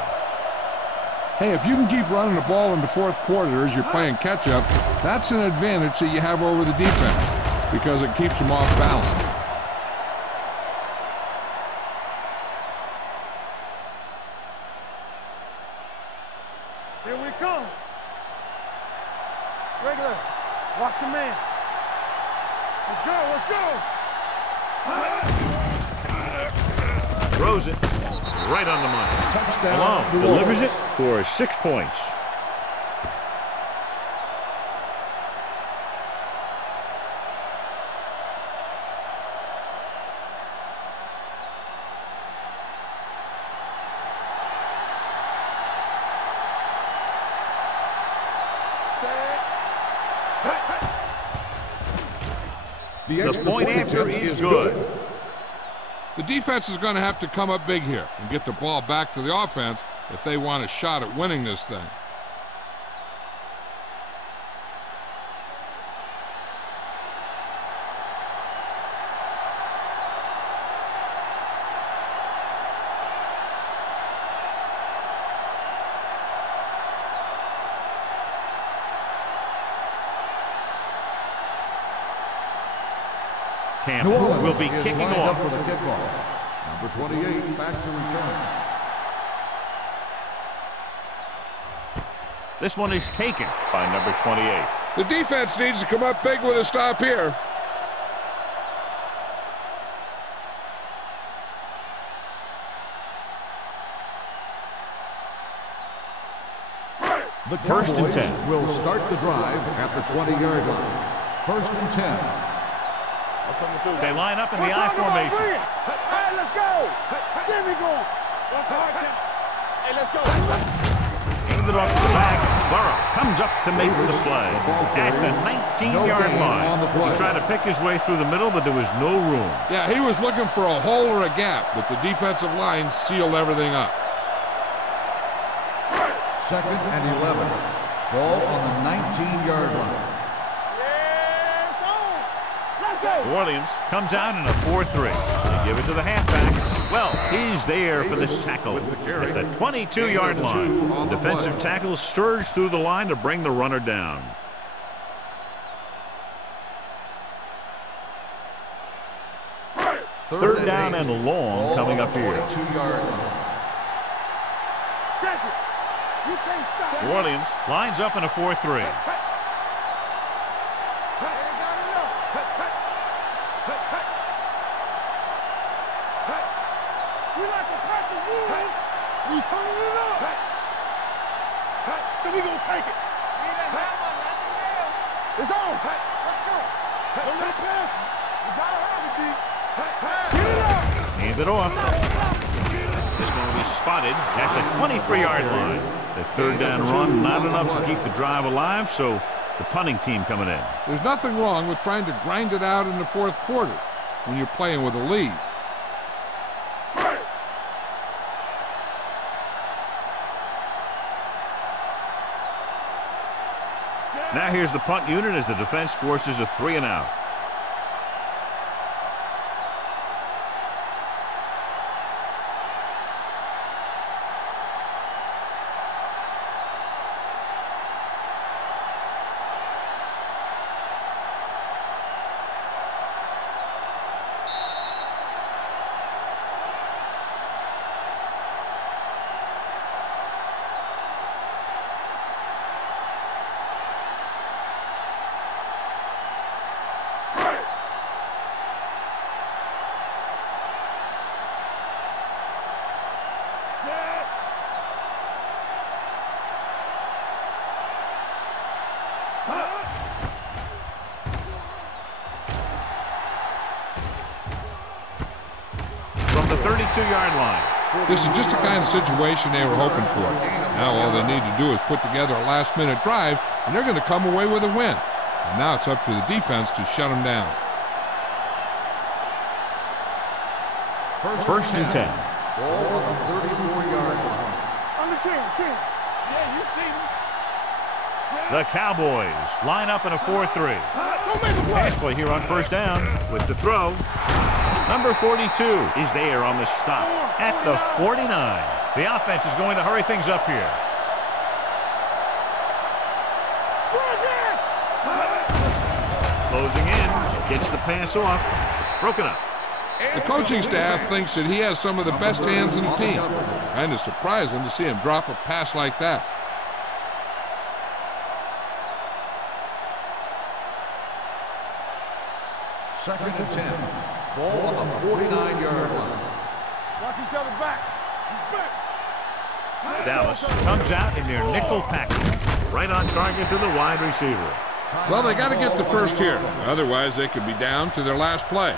Hey, if you can keep running the ball in the fourth quarter as you're playing catch-up, that's an advantage that you have over the defense because it keeps them off balance. Here we come. Regular. Watch your man. Let's go, let's go. Throws it right on the money. Touchdown. Malone delivers it for 6 points. The point after is good. The defense is going to have to come up big here and get the ball back to the offense if they want a shot at winning this thing. Campbell will be kicking off. For the kickoff. Number 28 back to return. This one is taken by number 28. The defense needs to come up big with a stop here. The 1st and 10. Will start the drive at the 20-yard line. 1st and 10. They line up in the I formation. Hey, let's go. There we go. Hey, let's go. Aimed it off to the back. Burrow comes up to make the play at the 19-yard line. He tried to pick his way through the middle, but there was no room. Yeah, he was looking for a hole or a gap, but the defensive line sealed everything up. 2nd and 11. Ball on the 19-yard line. New Orleans comes out in a 4-3. They give it to the halfback. Well, he's there for the tackle at the 22-yard line. Defensive tackle surged through the line to bring the runner down. Third down and long coming up here. 22-yard line. Check it. You can't stop. New Orleans lines up in a 4-3. So we gonna take it. It's on. Let's go. Don't let it pass. You gotta have it, D. Get it up. Hand it off. This one will be spotted at the 23-yard line. The third down run, not enough to keep the drive alive, so the punting team coming in. There's nothing wrong with trying to grind it out in the fourth quarter when you're playing with a lead. Now here's the punt unit as the defense forces a 3-and-out. 42-yard line. This is just the kind of situation they were hoping for. Now all they need to do is put together a last-minute drive, and they're going to come away with a win. And now it's up to the defense to shut them down. First and 10. Ball on the 34-yard line. Under 10. Yeah, you see me. The Cowboys line up in a 4-3. Don't make a play. Pass play here on first down with the throw. Number 42 is there on the stop at the 49. The offense is going to hurry things up here. Closing in, gets the pass off, broken up. The coaching staff thinks that he has some of the best hands in the team. Kind of surprising to see him drop a pass like that. Second and 10. Ball on the 49-yard line. Watch each other back. He's back. Dallas comes out in their nickel package, right on target to the wide receiver. Well, they got to get the first here. Otherwise, they could be down to their last play.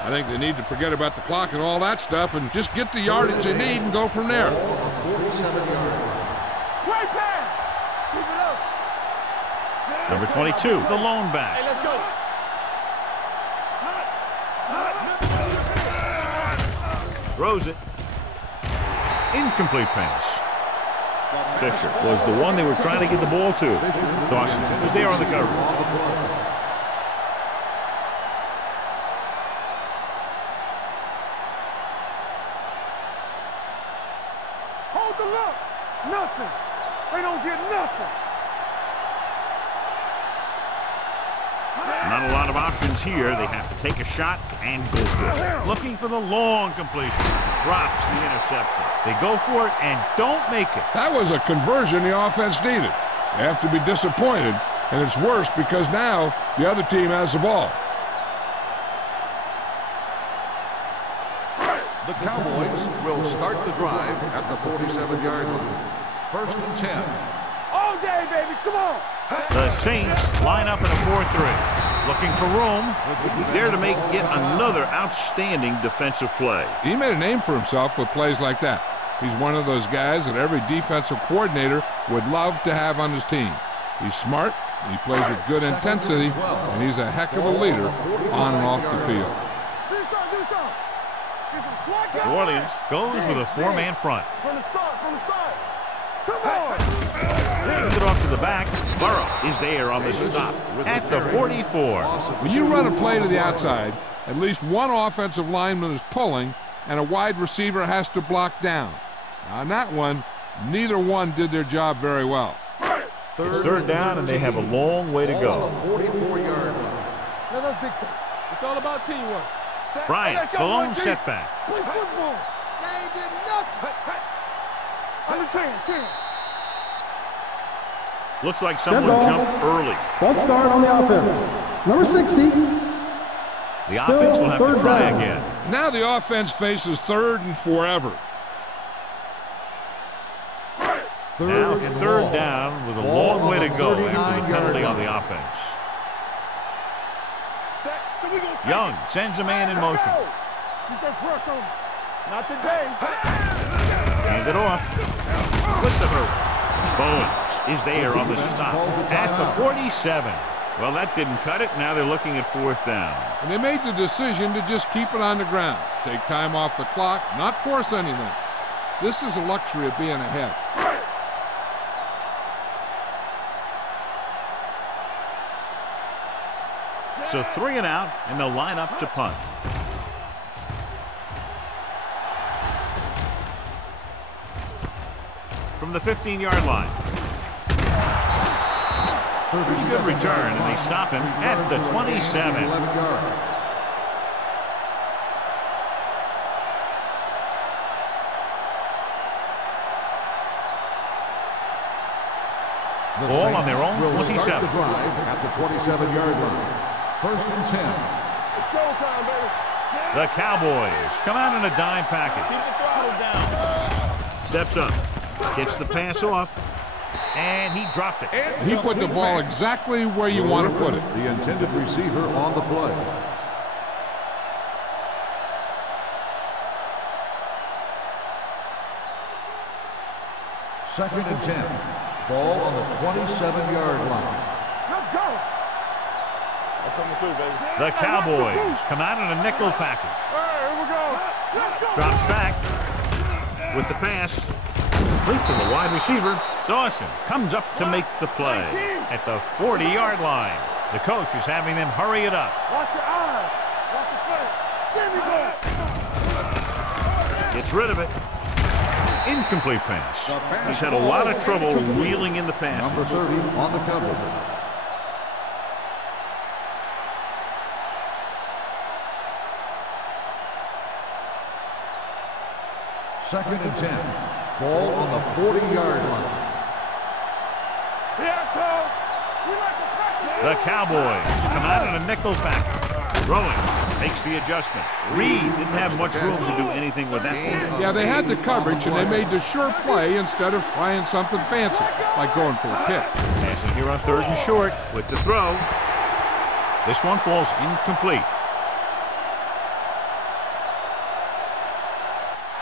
I think they need to forget about the clock and all that stuff and just get the yardage they need and go from there. Ball on the 47-yard line. Great pass. Keep it up. Number 22, the lone back. Hey, let's go. Throws it. Incomplete pass. Fisher was the one they were trying to get the ball to. Dawson was there on the cover. Hold the look. Nothing. They don't get nothing. Not a lot of options here. They have to take a shot and go for it. Looking for the long completion. Drops the interception. They go for it and don't make it. That was a conversion the offense needed. They have to be disappointed, and it's worse because now the other team has the ball. The Cowboys will start the drive at the 47-yard line. First and 10. All day, baby. Come on. The Saints line up in a 4-3. Looking for room. He's there to make yet another outstanding defensive play. He made a name for himself with plays like that. He's one of those guys that every defensive coordinator would love to have on his team. He's smart, he plays with good intensity, and he's a heck of a leader on and off the field. Do something. Get some slack going. New Orleans goes with a four-man front. From the start. Come on. Hands it off to the back. Burrow is there on the stop at the 44. When you run a play to the outside, at least one offensive lineman is pulling, and a wide receiver has to block down. Now, on that one, neither one did their job very well. It's third down, and they have a long way to go. 44-yard line. Let us dictate. It's all about teamwork. Bryant, the lone setback. Play football. They ain't getting nothing. Under 10. Looks like someone ball. jumped early. False start on the offense. Number 60. The offense will have to third try down. again. Now the offense faces third and forever. Now third down with a long way to go after the penalty on the offense. Young sends a man in motion. Keep that press on. Not today. Hand it off. With the hurry. Bowens is there on the stop at the 47. Well, that didn't cut it. Now they're looking at fourth down. And they made the decision to just keep it on the ground. Take time off the clock, not force anything. This is a luxury of being ahead. So 3 and out, and they'll line up to punt. From the 15-yard line. Pretty good return, and they stop him at the 27. 11 yards. Ball on their own 27. Start the drive at the 27-yard line. First and 10. It's showtime, baby. The Cowboys come out in a dime package. Keep the throttle down. Steps up. Gets the pass off. And he dropped it. He put the ball exactly where you want to put it. The intended receiver on the play. Second and 10. Ball on the 27-yard line. Let's go. The Cowboys come out in a nickel package. Here we go. Let's go. Drops back with the pass. Complete to the wide receiver. Dawson comes up to make the play at the 40-yard line. The coach is having them hurry it up. Watch your eyes. Watch your face. There we go. Gets rid of it. Incomplete pass. He's had a lot of trouble wheeling in the passes. Number 30 on the cover. Second and 10. Ball on the 40-yard line. Here it comes. We like to practice. The Cowboys come out in a nickel package. Throwing. Makes the adjustment. Reed didn't have much room to do anything with that one. Yeah, they had the coverage, and they made the sure play instead of trying something fancy, like going for a pick. Passing here on 3rd and short with the throw. This one falls incomplete.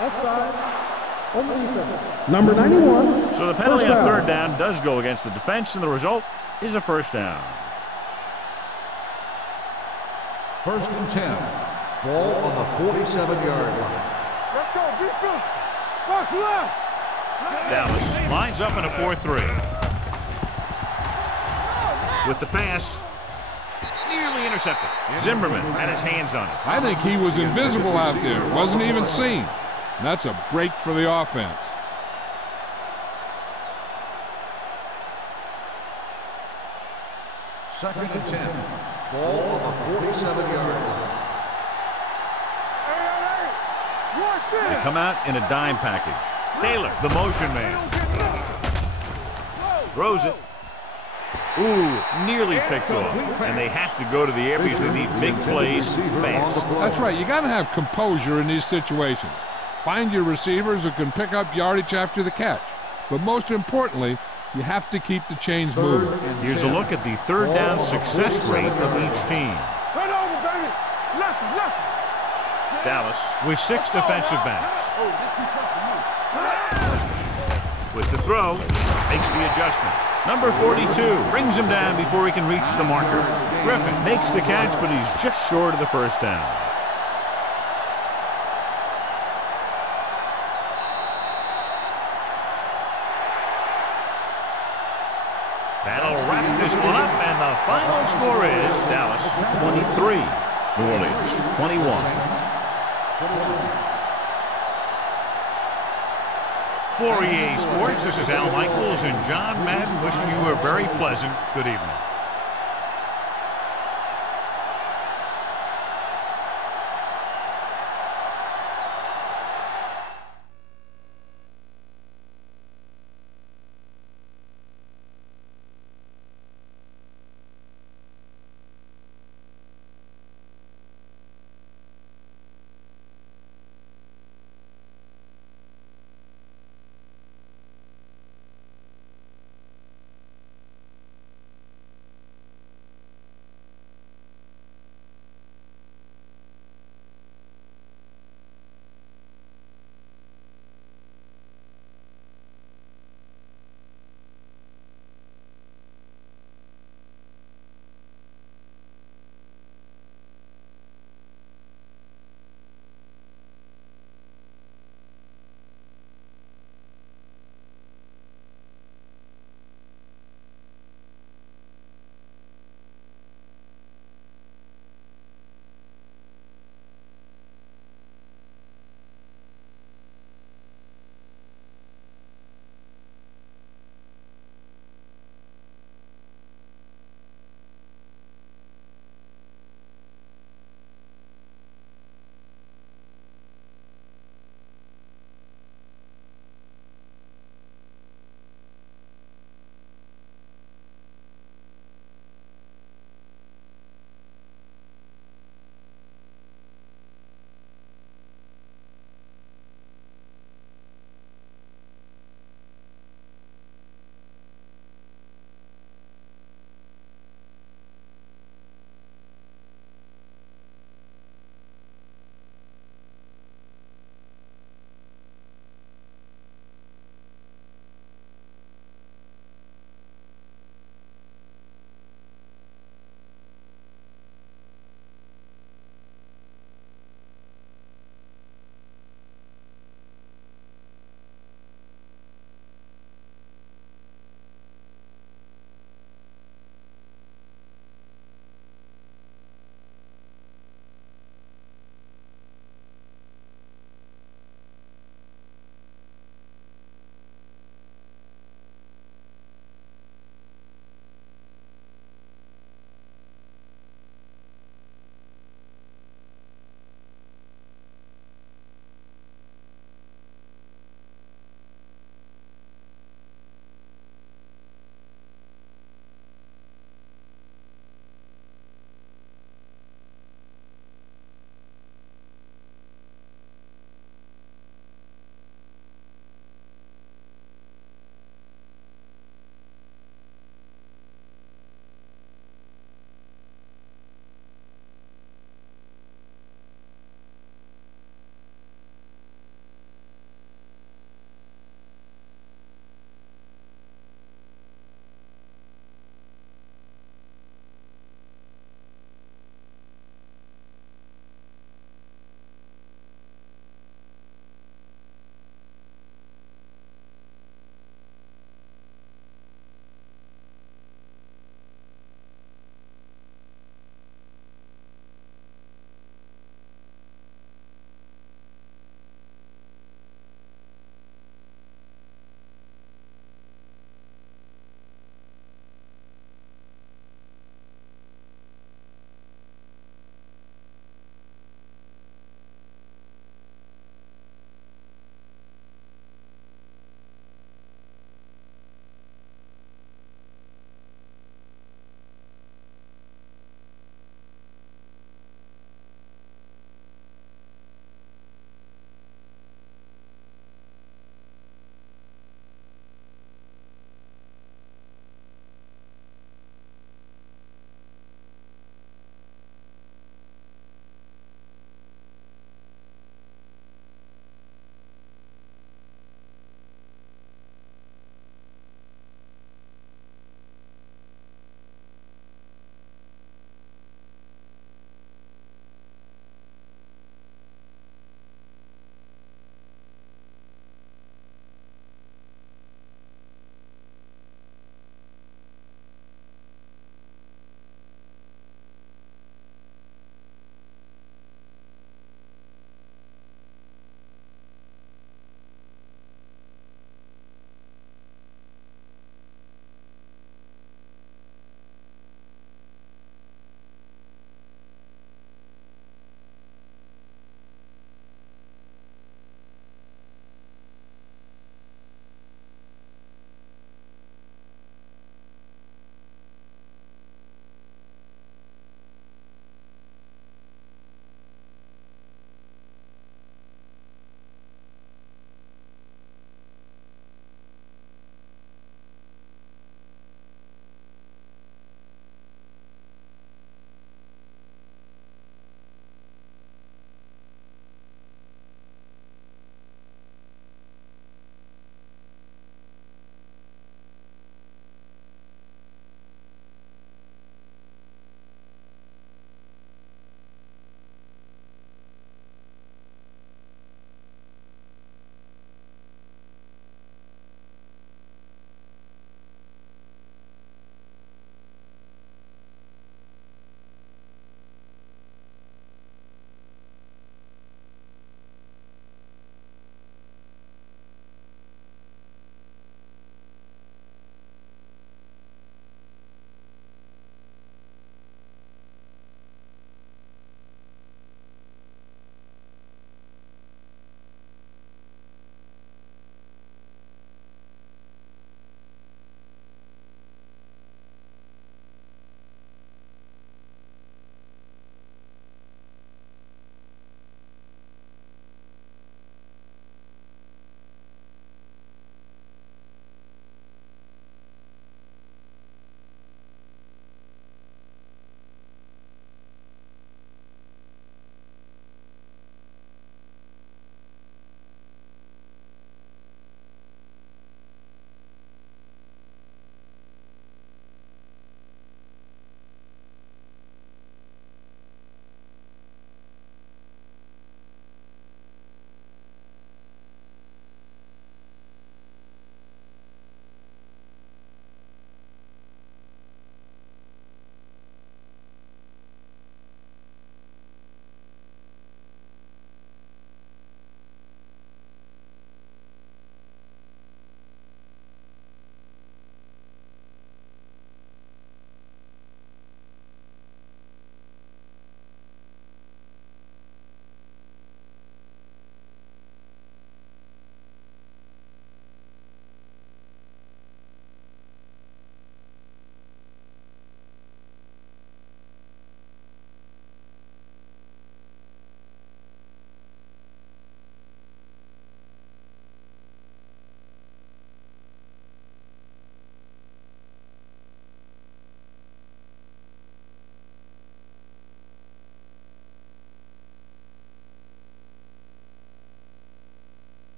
Offside. On the defense. Number 91. So the penalty on 3rd down does go against the defense, and the result is a first down. First and 10. Ball on the 47-yard line. Let's go. Be physical. Box left. Dallas lines up in a 4-3. With the pass. Nearly intercepted. Zimmerman had his hands on it. I think he was invisible out there. Wasn't even seen. And that's a break for the offense. Second and 10. Ball on the 47-yard line. Hey. Watch this. They come out in a dime package. Taylor, the motion man. Throws it. Ooh, nearly picked off. And they have to go to the air because they need big plays fast. That's right. You got to have composure in these situations. Find your receivers who can pick up yardage after the catch. But most importantly, you have to keep the chains moving. Here's a look at the 3rd down success rate of each team. Turn over, baby. Lefty. Dallas with 6 defensive backs. With the throw, makes the adjustment. Number 42 brings him down before he can reach the marker. Griffin makes the catch, but he's just short of the first down. That'll wrap this one up, and the final score is Dallas 23, New Orleans 21. For EA Sports, this is Al Michaels and John Madden wishing you a very pleasant good evening.